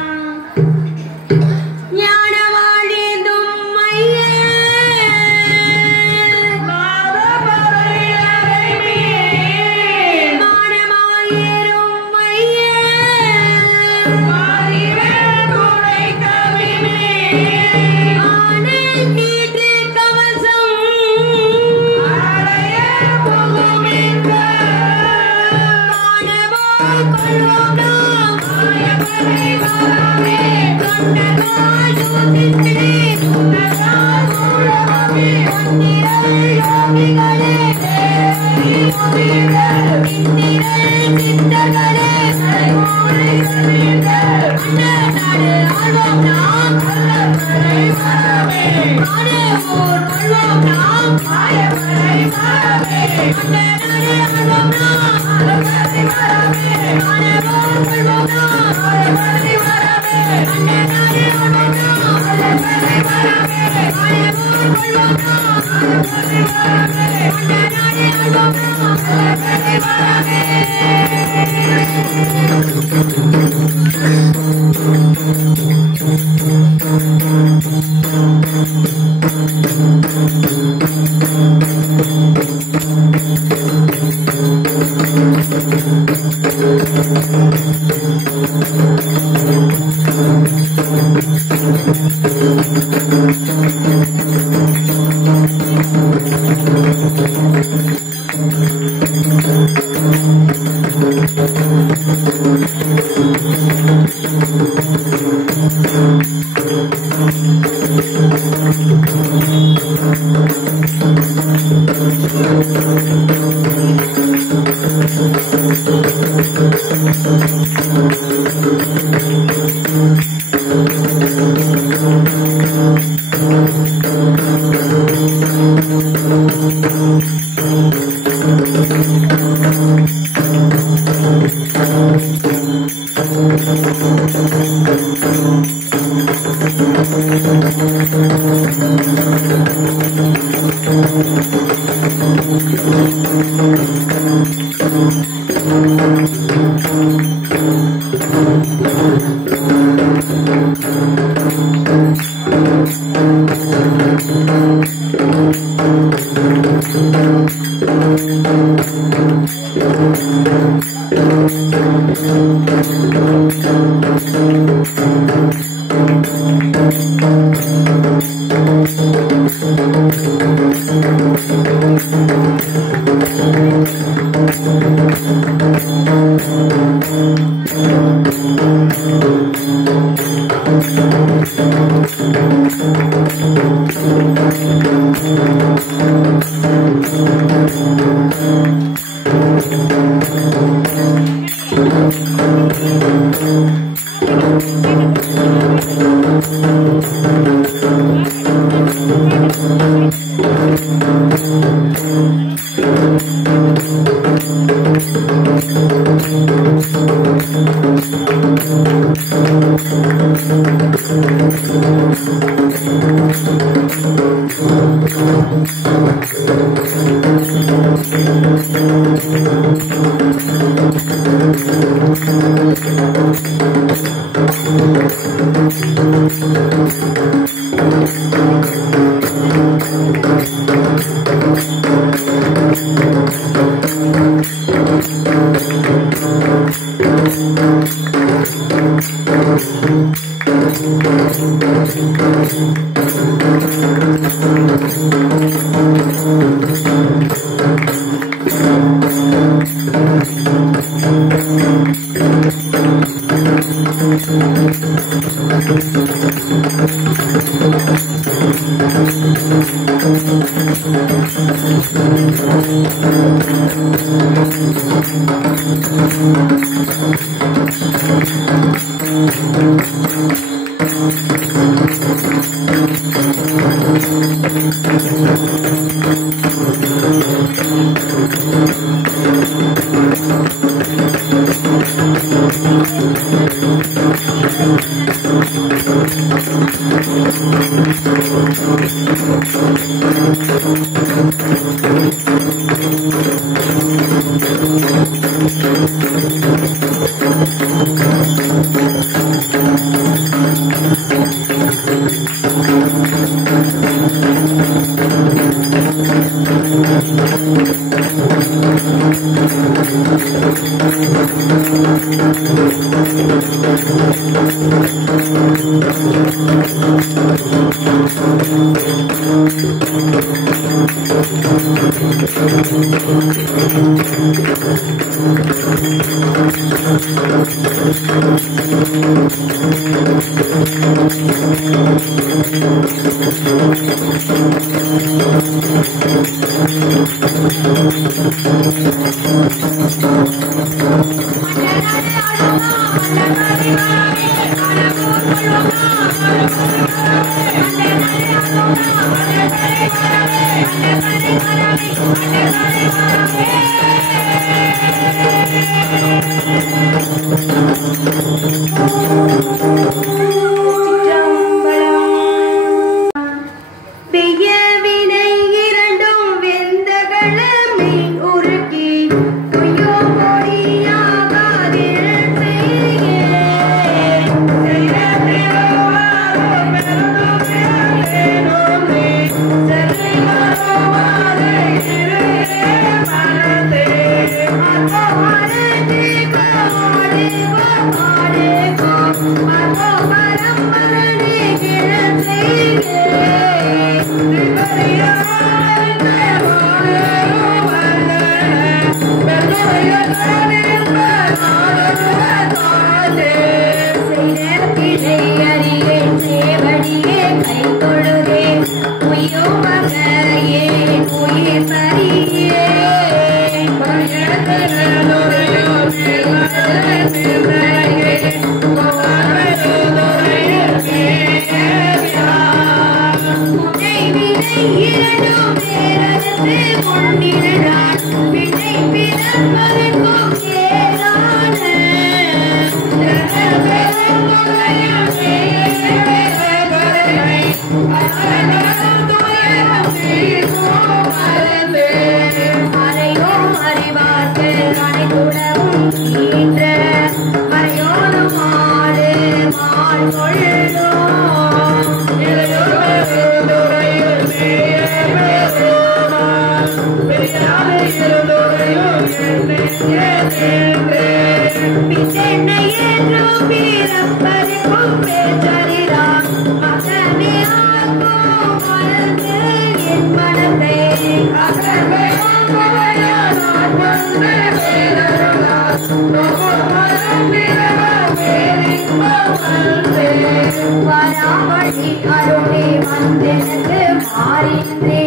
No வராமணி அருளே வந்தெனக்கு மாறின்றே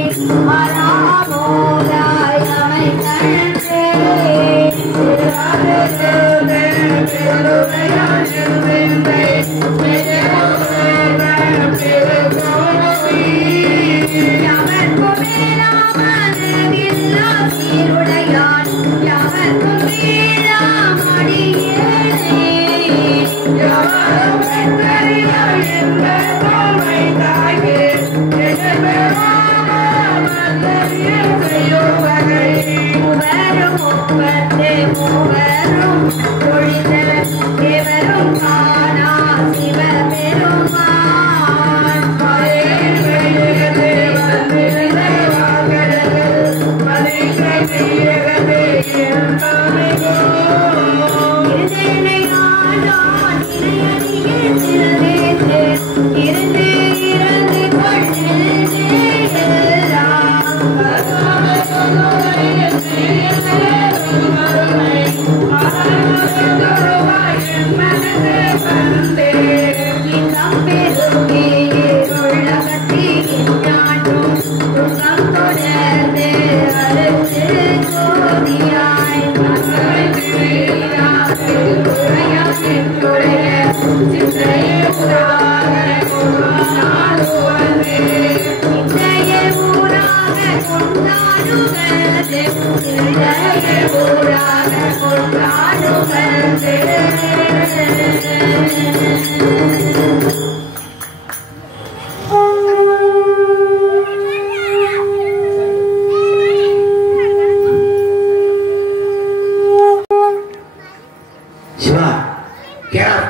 அராமோதாய் அமைந்தே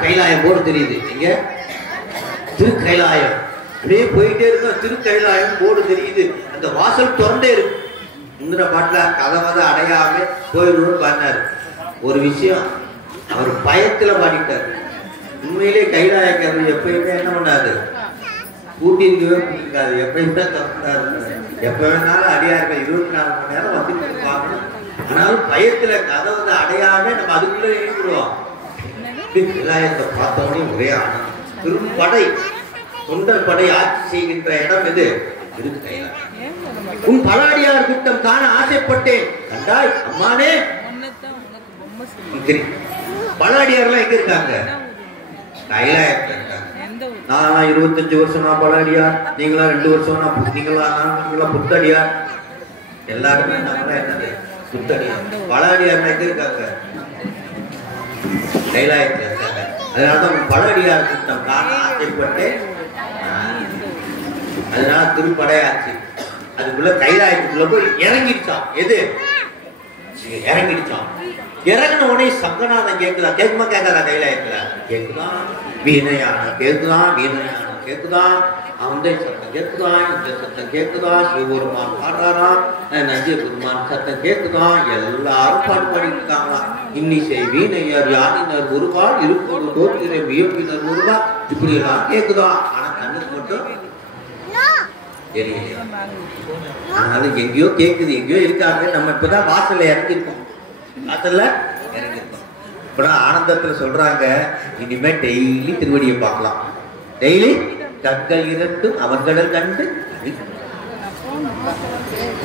கைலாயம் போர்டு தெரியுது. இங்க திருக்கைலாயம் அப்படியே போயிட்டே இருக்க திருக்கைலாயம் போர்டு தெரியுது. அந்த வாசல் திறந்தே இருக்கு. முந்தின பாட்டுல கதவத அடையாம போயிடுன்னு பாடினாரு. ஒரு விஷயம் அவர் பயத்துல பாடிட்டார். உண்மையிலே கைலாயக்காரர் எப்பயுமே என்ன பண்ணாது, கூட்டி இருக்கவே பிடிக்காது. எப்பயுமே தப்புறாரு. எப்ப வேணாலும் அடியார்கள் 24 மணி நேரம் வந்துட்டு இருப்பாங்க. ஆனாலும் பயத்துல கதவத அடையாம நம்ம அதுக்குள்ள எழுதிடுவோம். கைலாயத்தை பார்த்தோன்னே ஒரே ஆனந்தம். திருப்படை தொண்டர் படை ஆட்சி செய்கின்ற இடம் எது? திருக்கைலாயம். உன் பலாடியார் கூட்டம் காண ஆசைப்பட்டேன். கண்டாய் அம்மானே. பலாடியார்லாம் எங்க இருக்காங்க? கைலாயத்துல இருக்காங்க. நான் 25 வருஷம் நான் பலாடியார், நீங்களா 2 வருஷம் நீங்களா புத்தடியார். எல்லாருமே நம்மளா என்னது புத்தடியார். பலாடியார் எங்க இருக்காங்க? கைலாயத்துல இருக்காங்க. அதனாலதான் பலாடியார் கூட்டம் காண ஆசைப்பட்டேன். அதனால திருப்படையாச்சு. அதுக்குள்ள கைலாயத்துக்குள்ள போய் இறங்கிடுச்சான். எது இறங்கிடுச்சான்? இறங்கின உடனே சங்கநாதன் கேட்குதான். கேட்குமா கேட்காதா? கைலாயத்துல கேட்குதான். வீணையான கேட்குதான். வீணையான கேட்குதான். அவன் சத்தம் கேட்குதான். இந்த சத்தம் கேட்குதான். சிவபெருமான் பாடுறாராம். நஞ்சிய பெருமான் சத்தம் கேட்குதான். எல்லாரும் பாட்டு பாடிட்டு இருக்காங்களாம். இன்னிசை வீணையர் யானினர் ஒருவாள் இருப்பது தோற்றிரை வியப்பினர் ஒருவாள். இப்படி எல்லாம் கேட்குதான். ஆனா கண்ணுக்கு மட்டும் தெரியல. ஆனாலும் எங்கேயோ கேட்குது, எங்கேயோ இருக்காங்க. நம்ம இப்பதான் வாசல்ல இறங்கிருக்கோம். வாசல்ல இறங்கிருக்கோம். இப்பதான் ஆனந்தத்துல சொல்றாங்க, இனிமே டெய்லி திருவடியை பார்க்கலாம். டெய்லி கற்கள் இரண்டும் அவர்கள் கண்டு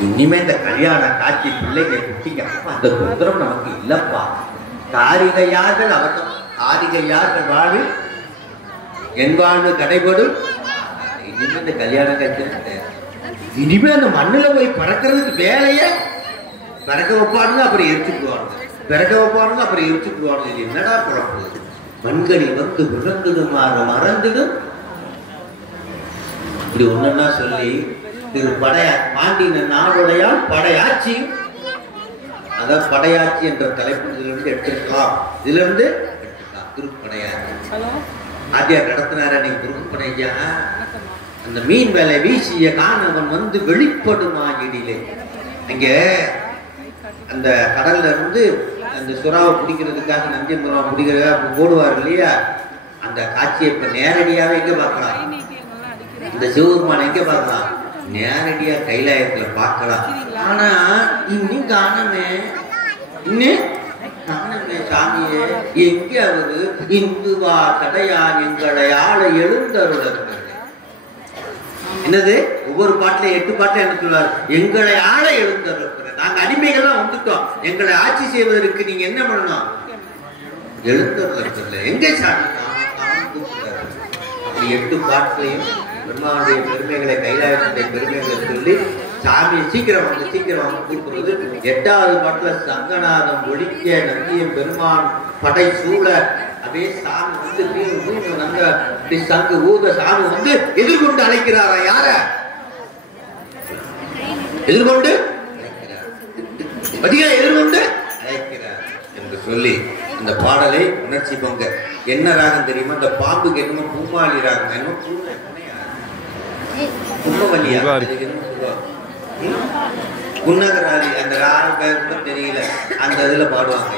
இனிமே இந்த கல்யாண காட்சி பிள்ளைங்க குட்டிங்க அந்த தொந்தரம் நமக்கு இல்லப்பா. காரிகையார்கள் அவர்கள் காரிகையார்கள் வாழ்வில் என் வாழ்வு கடைபடும். இனிமே இந்த கல்யாண காட்சி இனிமே அந்த மண்ணுல போய் பறக்கிறதுக்கு வேலைய பறக்க வைப்பானுங்க, அப்புறம் எரிச்சுக்குவானுங்க. பிறக்க வைப்பானுங்க, அப்புறம் எரிச்சுக்குவானுங்க. இது என்னடா குழப்பம்? மண்கனி வந்து விழுந்துடுமாறு மறந்துடும். இப்படி ஒன்னா சொல்லி திரு படையா பாண்டின நாடுடையால் படையாட்சி. அதான் படையாட்சி என்ற தலைப்பு இதிலிருந்து எடுத்துக்கலாம். இதுல இருந்து எடுத்துக்கலாம். திருப்படையாட்சி ஆத்தியார் நடத்தினார. நீங்க திருப்படையா அந்த மீன் வேலை வீசிய காணவன் வந்து வெளிப்படுமா இடியிலே. அங்க அந்த கடல்ல இருந்து அந்த சுறாவை பிடிக்கிறதுக்காக நந்தியம்பரம் பிடிக்கிறதுக்காக போடுவார் இல்லையா? அந்த காட்சியை இப்ப நேரடியாவே எங்க பார்க்கலாம்? இந்த சிவபெருமான எங்க பார்க்கலாம்? நேரடியா கைலாயத்துல பார்க்கலாம். ஆனா இன்னும் காணமே, இன்னும் சாமியே எங்க அவரு இந்துவா கடையான் எங்களை ஆள எழுந்தருளர். என்னது ஒவ்வொரு பாட்டுல 8 பாட்டுல என்ன சொல்றாரு? எங்களை ஆள எழுந்தருளர். நாங்க அடிமைகள்லாம் வந்துட்டோம், எங்களை ஆட்சி செய்வதற்கு நீங்க என்ன பண்ணணும்? எழுந்தருளர். எங்க சாமி? 8 பாட்டுலையும் பெருமானுடைய பெருமைகளை, கைலாயத்தினுடைய பெருமைகளை சொல்லி சாமி சீக்கிரம் வந்து கூப்பிடுறது. 8வது பாட்டுல சங்கநாதம் ஒழிக்க நந்தியம் பெருமான் படை சூழ அப்படியே சாமி வந்து சங்கு ஊத சாமி வந்து எதிர்கொண்டு அழைக்கிறாரா? யார எதிர்கொண்டு எதிர்கொண்டு அழைக்கிறார் என்று சொல்லி இந்த பாடலை உணர்ச்சி பொங்க. என்ன ராகம் தெரியுமா? இந்த பாம்புக்கு என்னமோ பூமாலி ராகம், என்னமோ கும்பவல்லியா குன்னகராதி, அந்த ராகம் பேர் கூட தெரியல, அந்த இதுல பாடுவாங்க.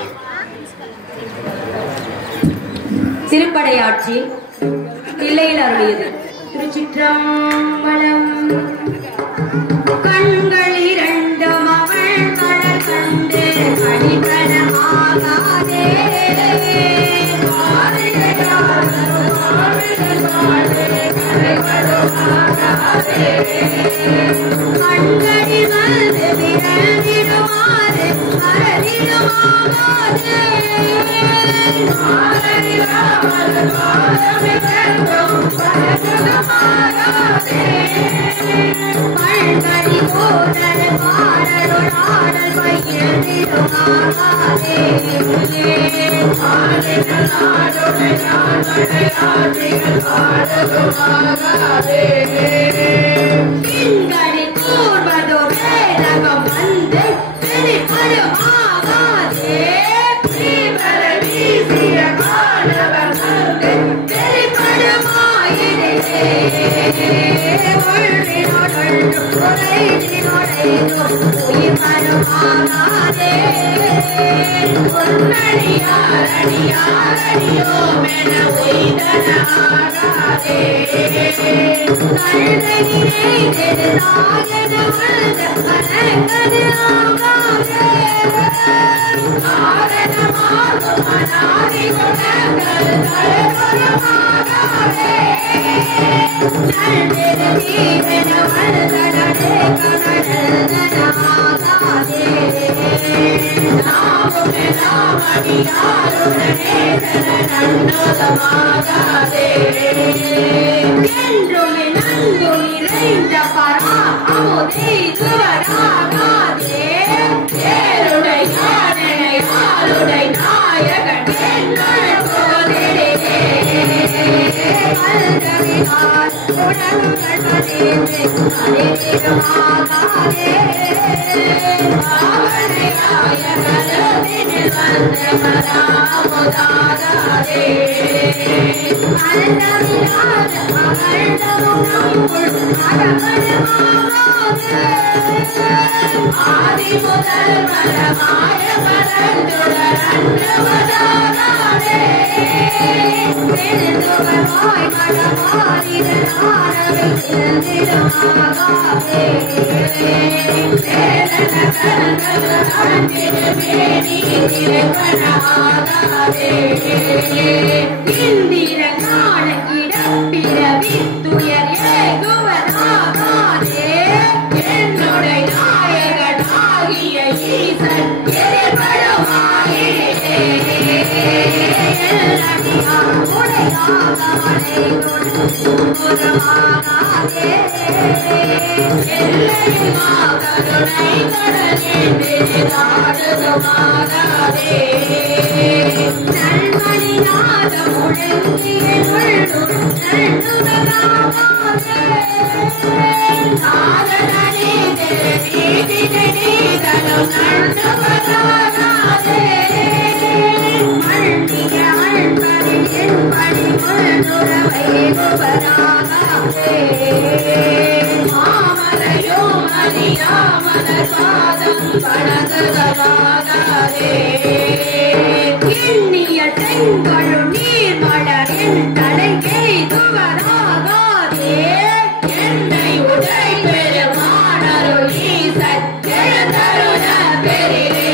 திருப்படையாட்சி தில்லையில் அருளியது. திருச்சிற்றம்பலம். கண்கள் இரண்டும் அவள் கடல் கண்டு கடிபடமாகாதே, கண்களில் வந்து விரல்விடுமாறு மரலிடுமாகாதே, பல்கடி போதல் பாடலுள் ஆடல் பயிர்ந்திடுமாகாதே, பின்கடி கூர்வதோ வேதகம் வந்து வெளிப்படுமாகாதே, என்றுமே நன்கு நிறைந்த பரா அமுதை துவராகாதே, தேருடை யானை ஆளுடை நாயகன் என்னுள் போதிலே, கல்கவினார் உடல்கள் பதிந்து கலிதிருமாகாதே, ஆவணையாய கருவினில் வந்து மராமுதாகாதே, அல்கவினார் அகழ்ந்தமும் நம்முள் அகமனமாகாதே, ஆதி முதல் மரமாய பரந்துடர் அன்றுவதாகாதே, பெருந்துவமாய் மடமாறிதன் ஆரவை திறந்திடுமாகாதே, சேலன கரங்கள் அன்றிருமேனி திருமணமாகாதே, இந்திர காண இடப்பிறவி துயர் ஏகுவதாகாதே, என்னுடைய நாயகன் ஆகிய ஈசன் எதிர்படுமாயிலே, உடையாகாதே குணமாகாதே, எல்லையுமாக கருணை கடலிடுமாகாதே, நல்மணி நாதம் உழங்கிய நல்லுதகாகாதே, நாதனே நீதிதனீதலும் நண்டுவதாகாதே, மல்லிய அல்பரில் என்படி முள்ளுறவை குபராகாதே, மாமரையோ மலியாமலர் பாதம் வணங்குவதாகாதே, எண்ணிய செங்கழும் நீர்மலரின் தலை எய்துவதாகாதே, என்னை உடை பெருமானருள் ஈசன் எழுந்தருள பெரிலே,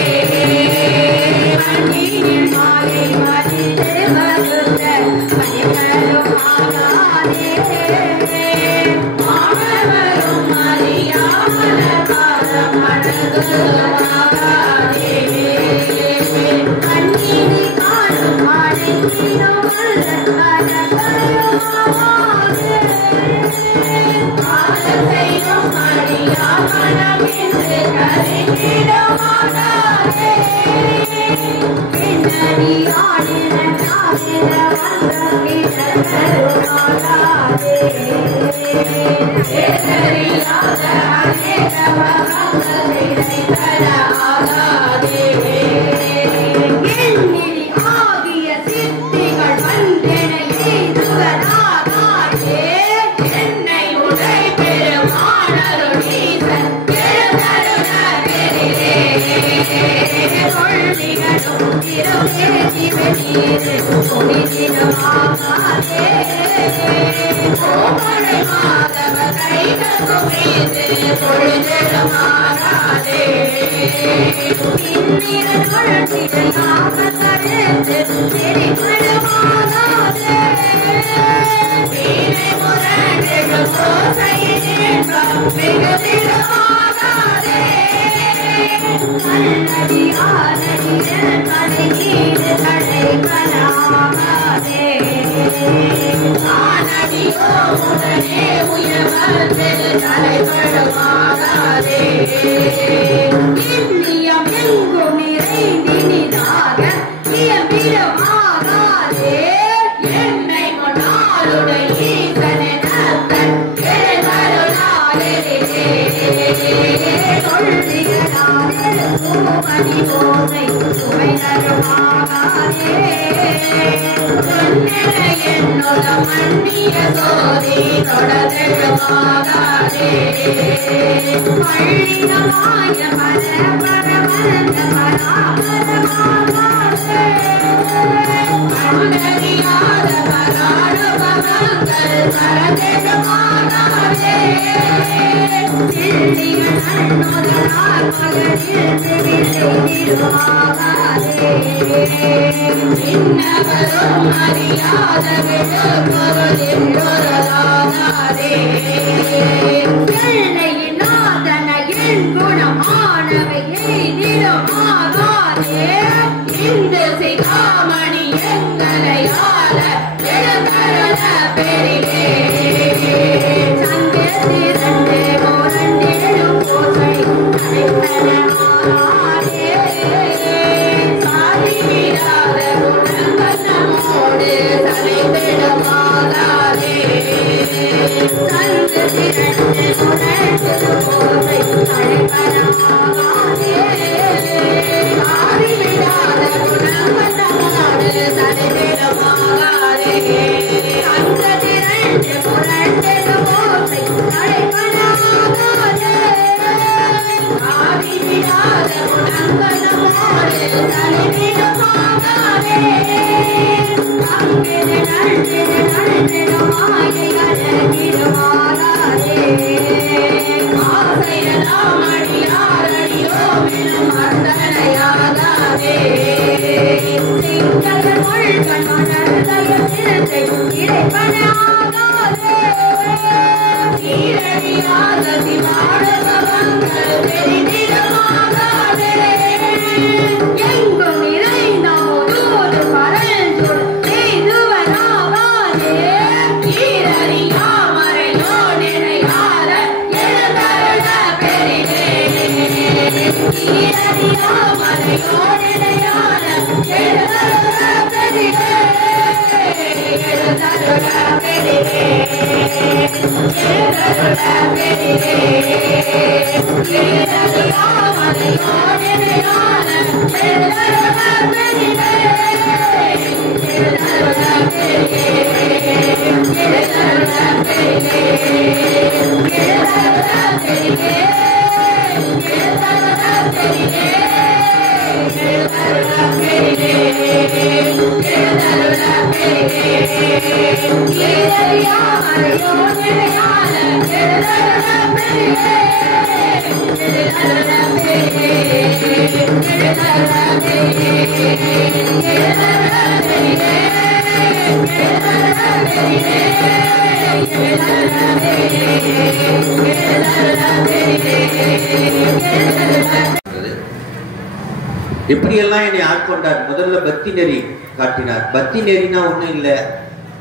எப்படியெல்லாம் என்னை ஆட்கொண்டார். முதல்ல பக்தி நெறி காட்டினார். பக்தி நெறினா ஒண்ணும் இல்லை,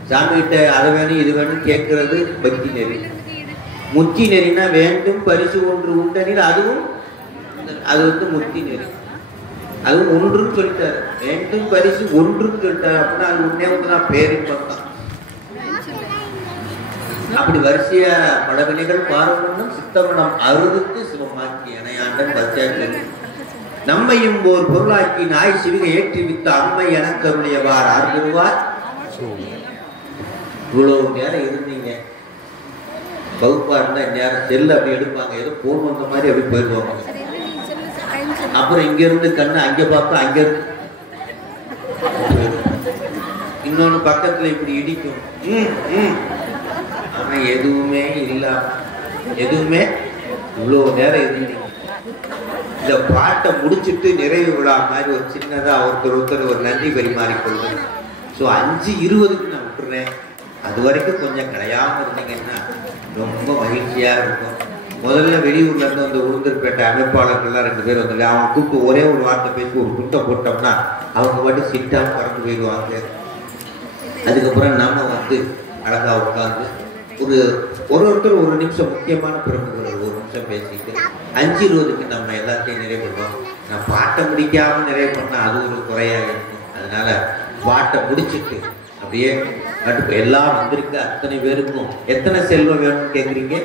சாமிகிட்ட அதை வேணும் இது வேணும் கேட்கறது பக்தி நெறி. முத்தி நெறினா வேண்டும் பரிசு ஒன்று உண்டனில் அதுவும் அது முத்தி நெறி. அதுவும் ஒன்றுன்னு சொல்லிட்டாரு. வேண்டும் பரிசு ஒன்றுன்னு சொல்லிட்டாரு. அப்படின்னா அது ஒன்னே ஒன்றுதான், பேரின்பம் தான். அப்படி வரிசையா படவினைகள் பாரம்பரியம் சித்தமனம் அறுதுக்கு சிவமாக்கி இணையாண்டன் பச்சாச்சு நம்மையும் ஓர் பொருளாக்கி நாய் சிவிகை ஏற்றி வித்த அம்மை எனக்கருடையவார் ஆர்வருவார். இவ்வளவு நேரம் இருந்தீங்க, வகுப்பா இருந்தா நேரம் செல்லு அப்படி எடுப்பாங்க, ஏதோ போன் வந்த மாதிரி அப்படி போயிடுவாங்க. அப்புறம் இங்க இருந்து கண்ணு அங்க பார்த்தா அங்க இன்னொன்னு பக்கத்துல இப்படி இடிக்கும். ஆனா எதுவுமே இல்லாம எதுவுமே இவ்வளோ நேரம் இருந்தீங்க. இந்த பாட்டை முடிச்சுட்டு நிறைவு விழா மாதிரி ஒரு சின்னதாக ஒருத்தர் ஒரு நன்றி பரிமாறிக்கொள்ளுங்க. ஸோ 5:20க்கு நான் விட்டுறேன். அது வரைக்கும் கொஞ்சம் கிடையாமல் இருந்தீங்கன்னா ரொம்ப மகிழ்ச்சியாக இருக்கும். முதல்ல வெளியூர்லேருந்து வந்து உளுந்தூர்பேட்டை அமைப்பாளர்கள்லாம் 2 பேர் வந்துட்டு அவங்க கூப்பிட்டு ஒரே ஒரு வார்த்தை பேசி ஒரு துண்டை போட்டோம்னா அவங்க மட்டும் சிட்டாக பறந்து போயிடுவாங்க. அதுக்கப்புறம் நம்ம வந்து அழகாக உட்காந்து ஒருத்தர் ஒரு நிமிஷம் முக்கியமான பிரமுகர்கள் 1 நிமிஷம் பேசிட்டு 5:20க்கு நம்ம எல்லாத்தையும் நிறைவு பண்ணுவோம். நான் பாட்டை முடிக்காமல் நிறைவு பண்ணால் அது ஒரு குறையாக இருக்கும். அதனால பாட்டை முடிச்சுட்டு அப்படியே நட்டு எல்லாம் வந்திருக்கு. அத்தனை பேருக்கும் எத்தனை செல்வம் வேணும்னு கேட்குறீங்க?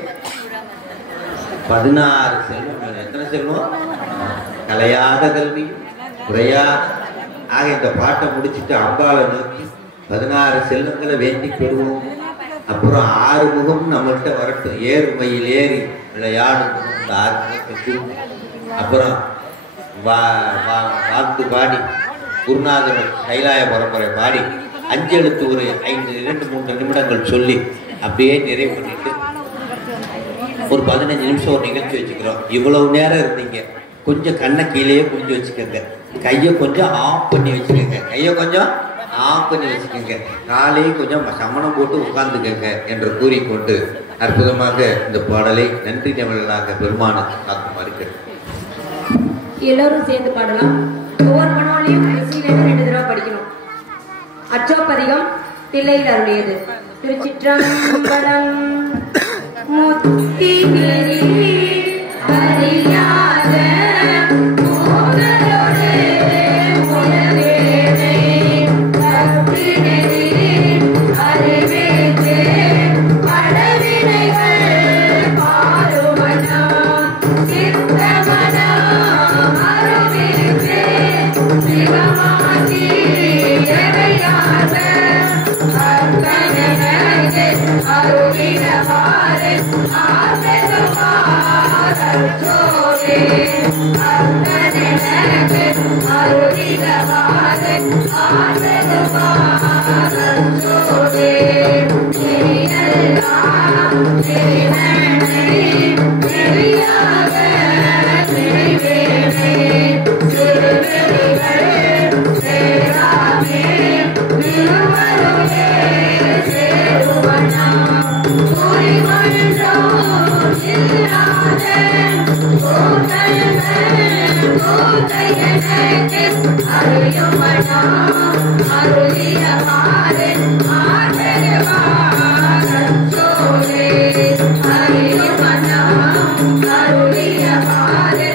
16 செல்வம் வேணும். எத்தனை செல்வம்? கலையாத கல்வி குறையாத. ஆக இந்த பாட்டை முடிச்சுட்டு அம்பாவை நோக்கி 16 செல்வங்களை வேண்டி பெறுவோம். அப்புறம் 6 முகம் நம்மள்கிட்ட வரட்டும். ஏறுமையில் ஏறி விளையாடும் இந்த 6 முகத்தை. அப்புறம் வாழ்த்து பாடி குருநாதர் கைலாய பரம்பரை பாடி 5 எழுத்து ஒரு 2-3 நிமிடங்கள் சொல்லி அப்படியே நிறைவு பண்ணிட்டு ஒரு 15 நிமிஷம் ஒரு நிகழ்ச்சி வச்சுக்கிறோம். இவ்வளவு நேரம் இருந்தீங்க. கொஞ்சம் கண்ணை கீழேயே குனிஞ்சு வச்சுக்கோங்க. கையை கொஞ்சம் ஆஃப் பண்ணி வச்சுக்கோங்க. கையை கொஞ்சம் ஆஃப் பண்ணி வச்சுக்கோங்க. காலையும் கொஞ்சம் சமணம் போட்டு உட்கார்ந்துக்கங்க என்று கூறிக்கொண்டு அற்புதமாக இந்த பாடலை நன்றி தமிழனாக பெருமானுக்கு காக்குமாறு கேட்கிறேன். எல்லாரும் சேர்ந்து பாடலாம். ஒவ்வொரு மனோலையும் 2 தடவை படிக்கணும். அச்சோப்பதிகம் தில்லையில் அருளியது. திருச்சிற்றம்பலம். முத்திகிரி அறியாத மூடரோடு முயலேனை தப்பினரி அறிவித்து படவினைகள் பாருமனம் சித்தமனம் அருவித்து சிவமாதி எவையாத அர்த்தனனது அருவினவாறு ஆசைவாரச்சோரே அர்த்தனனது அருவினவாறு ஆசைவாரச்சோரே நெறியெல்லாம் நெறிநனை நெறியாக நெறிவேனே திருவெளிகள் சேராமே திருவருளே சேருவனா குறிமன்றோ இல்லாத கூத்தையனுக்கு அறியுமனா அருளியவாறு ஆதரவாரச்சோரே அறியுமனா அருளியவாறு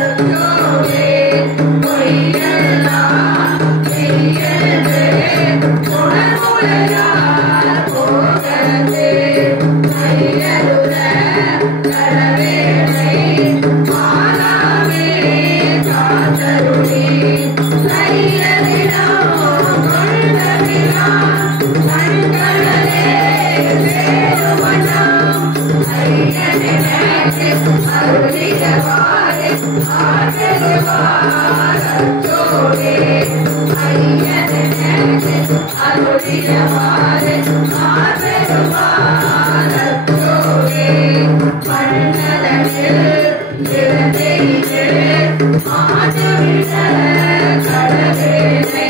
ஆதரவாரச்சோரே பொய்யெல்லாம் செய்யது உணர்வுளையார் போகது கையருள கரவேளை மாலாவே காத்தருளி கையதிடம் கொண்டதிடம் கண்களே வேறுவனம் கையனினக்கு அருளியவாறு ஆதரவாரச்சோரே கையனினக்கு அருளியவாறு ஆதரவாரச்சோரே மன்னதனில் இருந்தெய்து மாற்றுவிட கடவேனை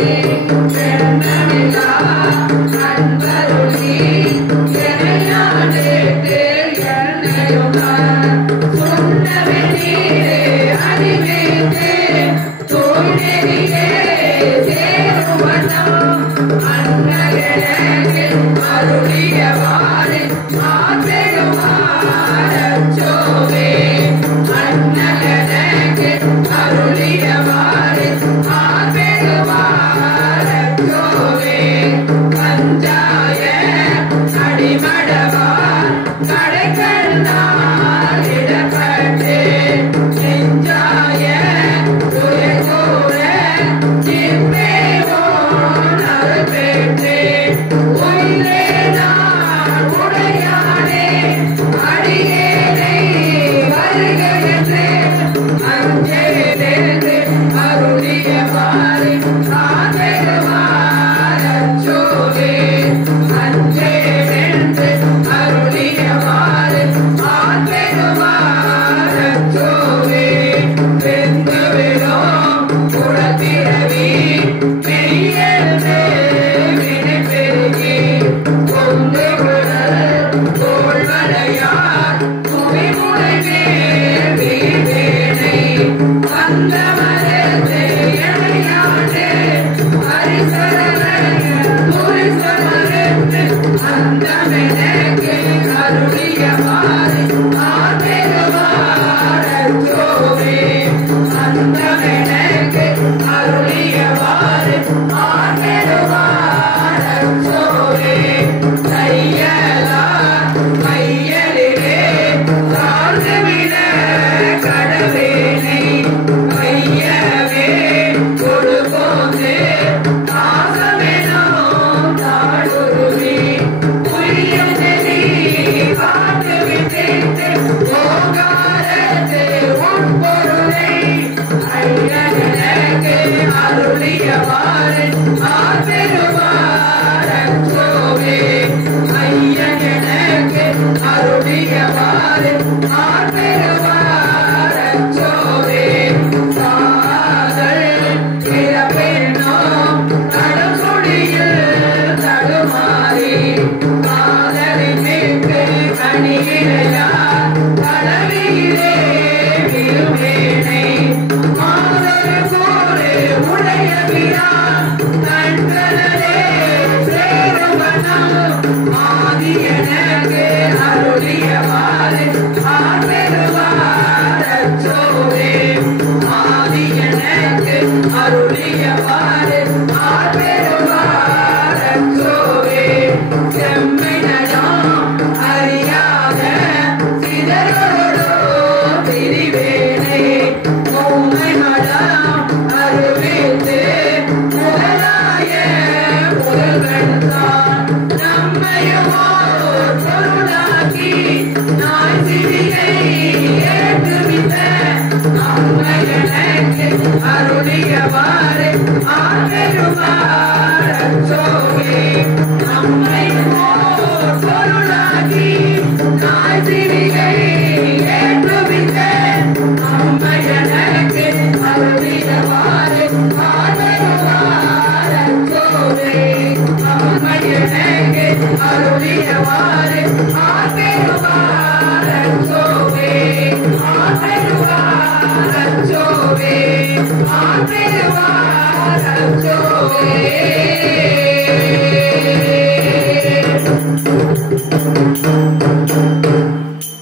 பெண்ணமிழா அன்பருளி எனையாண்டுக்கு என்னையுடன் சொன்னவெண்ணீரே அறிவித்து தோன்றெறியே சேருவனம் அன்னகனே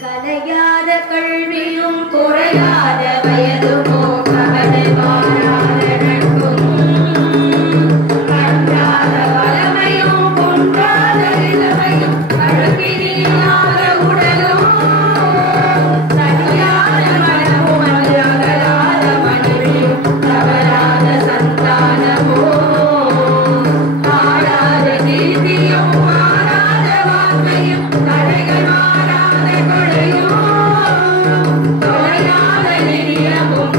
கலையாத கல்வியும் குறையாத வயதுமோ கவலை மாறாத நட்பும் கன்றாத வளமையும் குன்றாத இளமையும் அழகினில்லாத உடலும் சரியான மனமும் அகலாத மனைவியும் தவறாத சந்தானமோ ஆடாத நீதியும் மாறாத வார்த்தையும் கலைகள் மாறாத கொடையும் தொலையாத நிதியமும்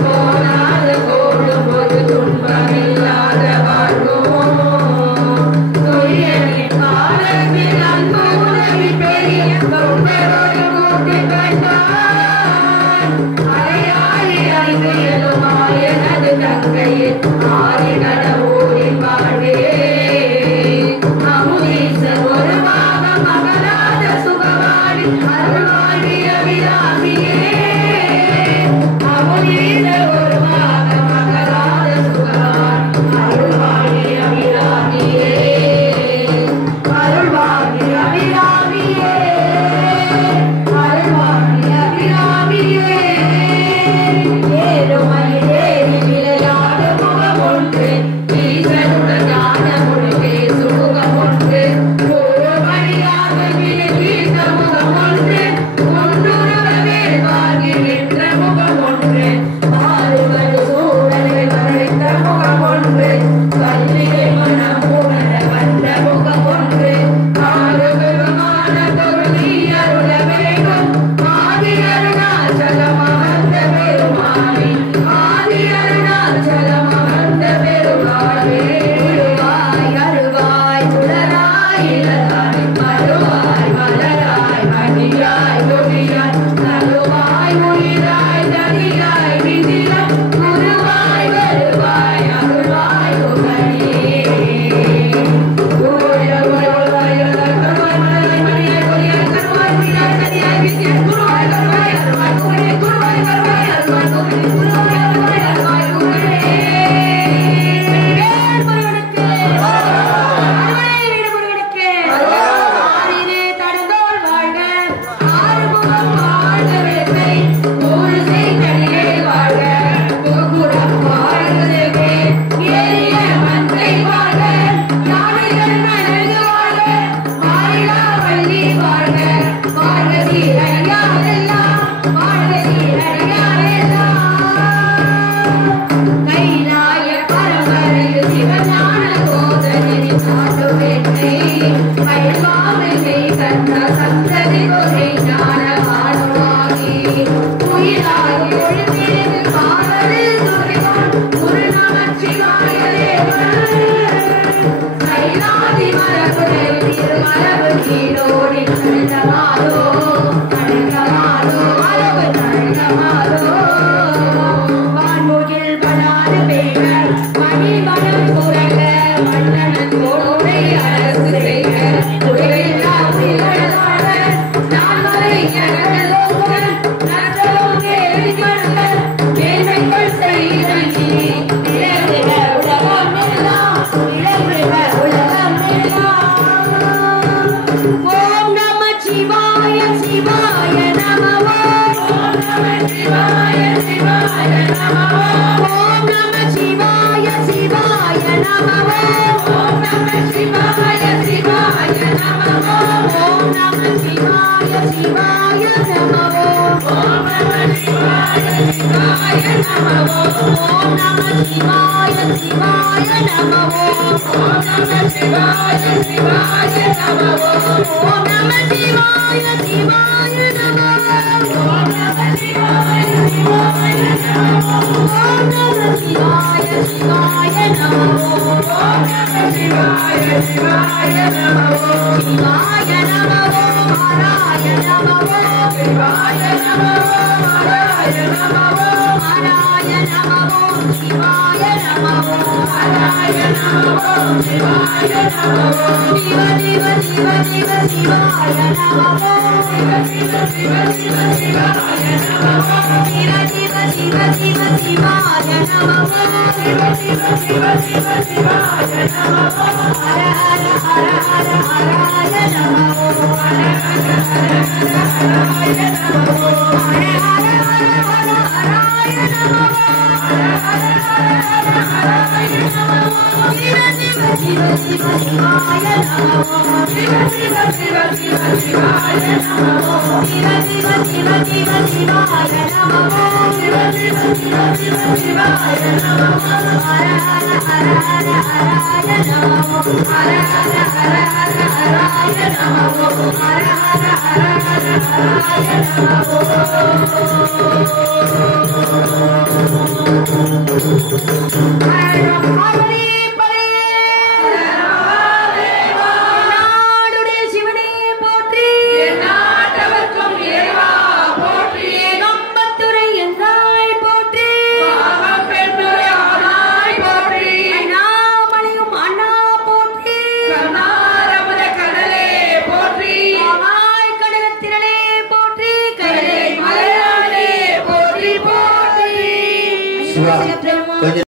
கொஞ்சம்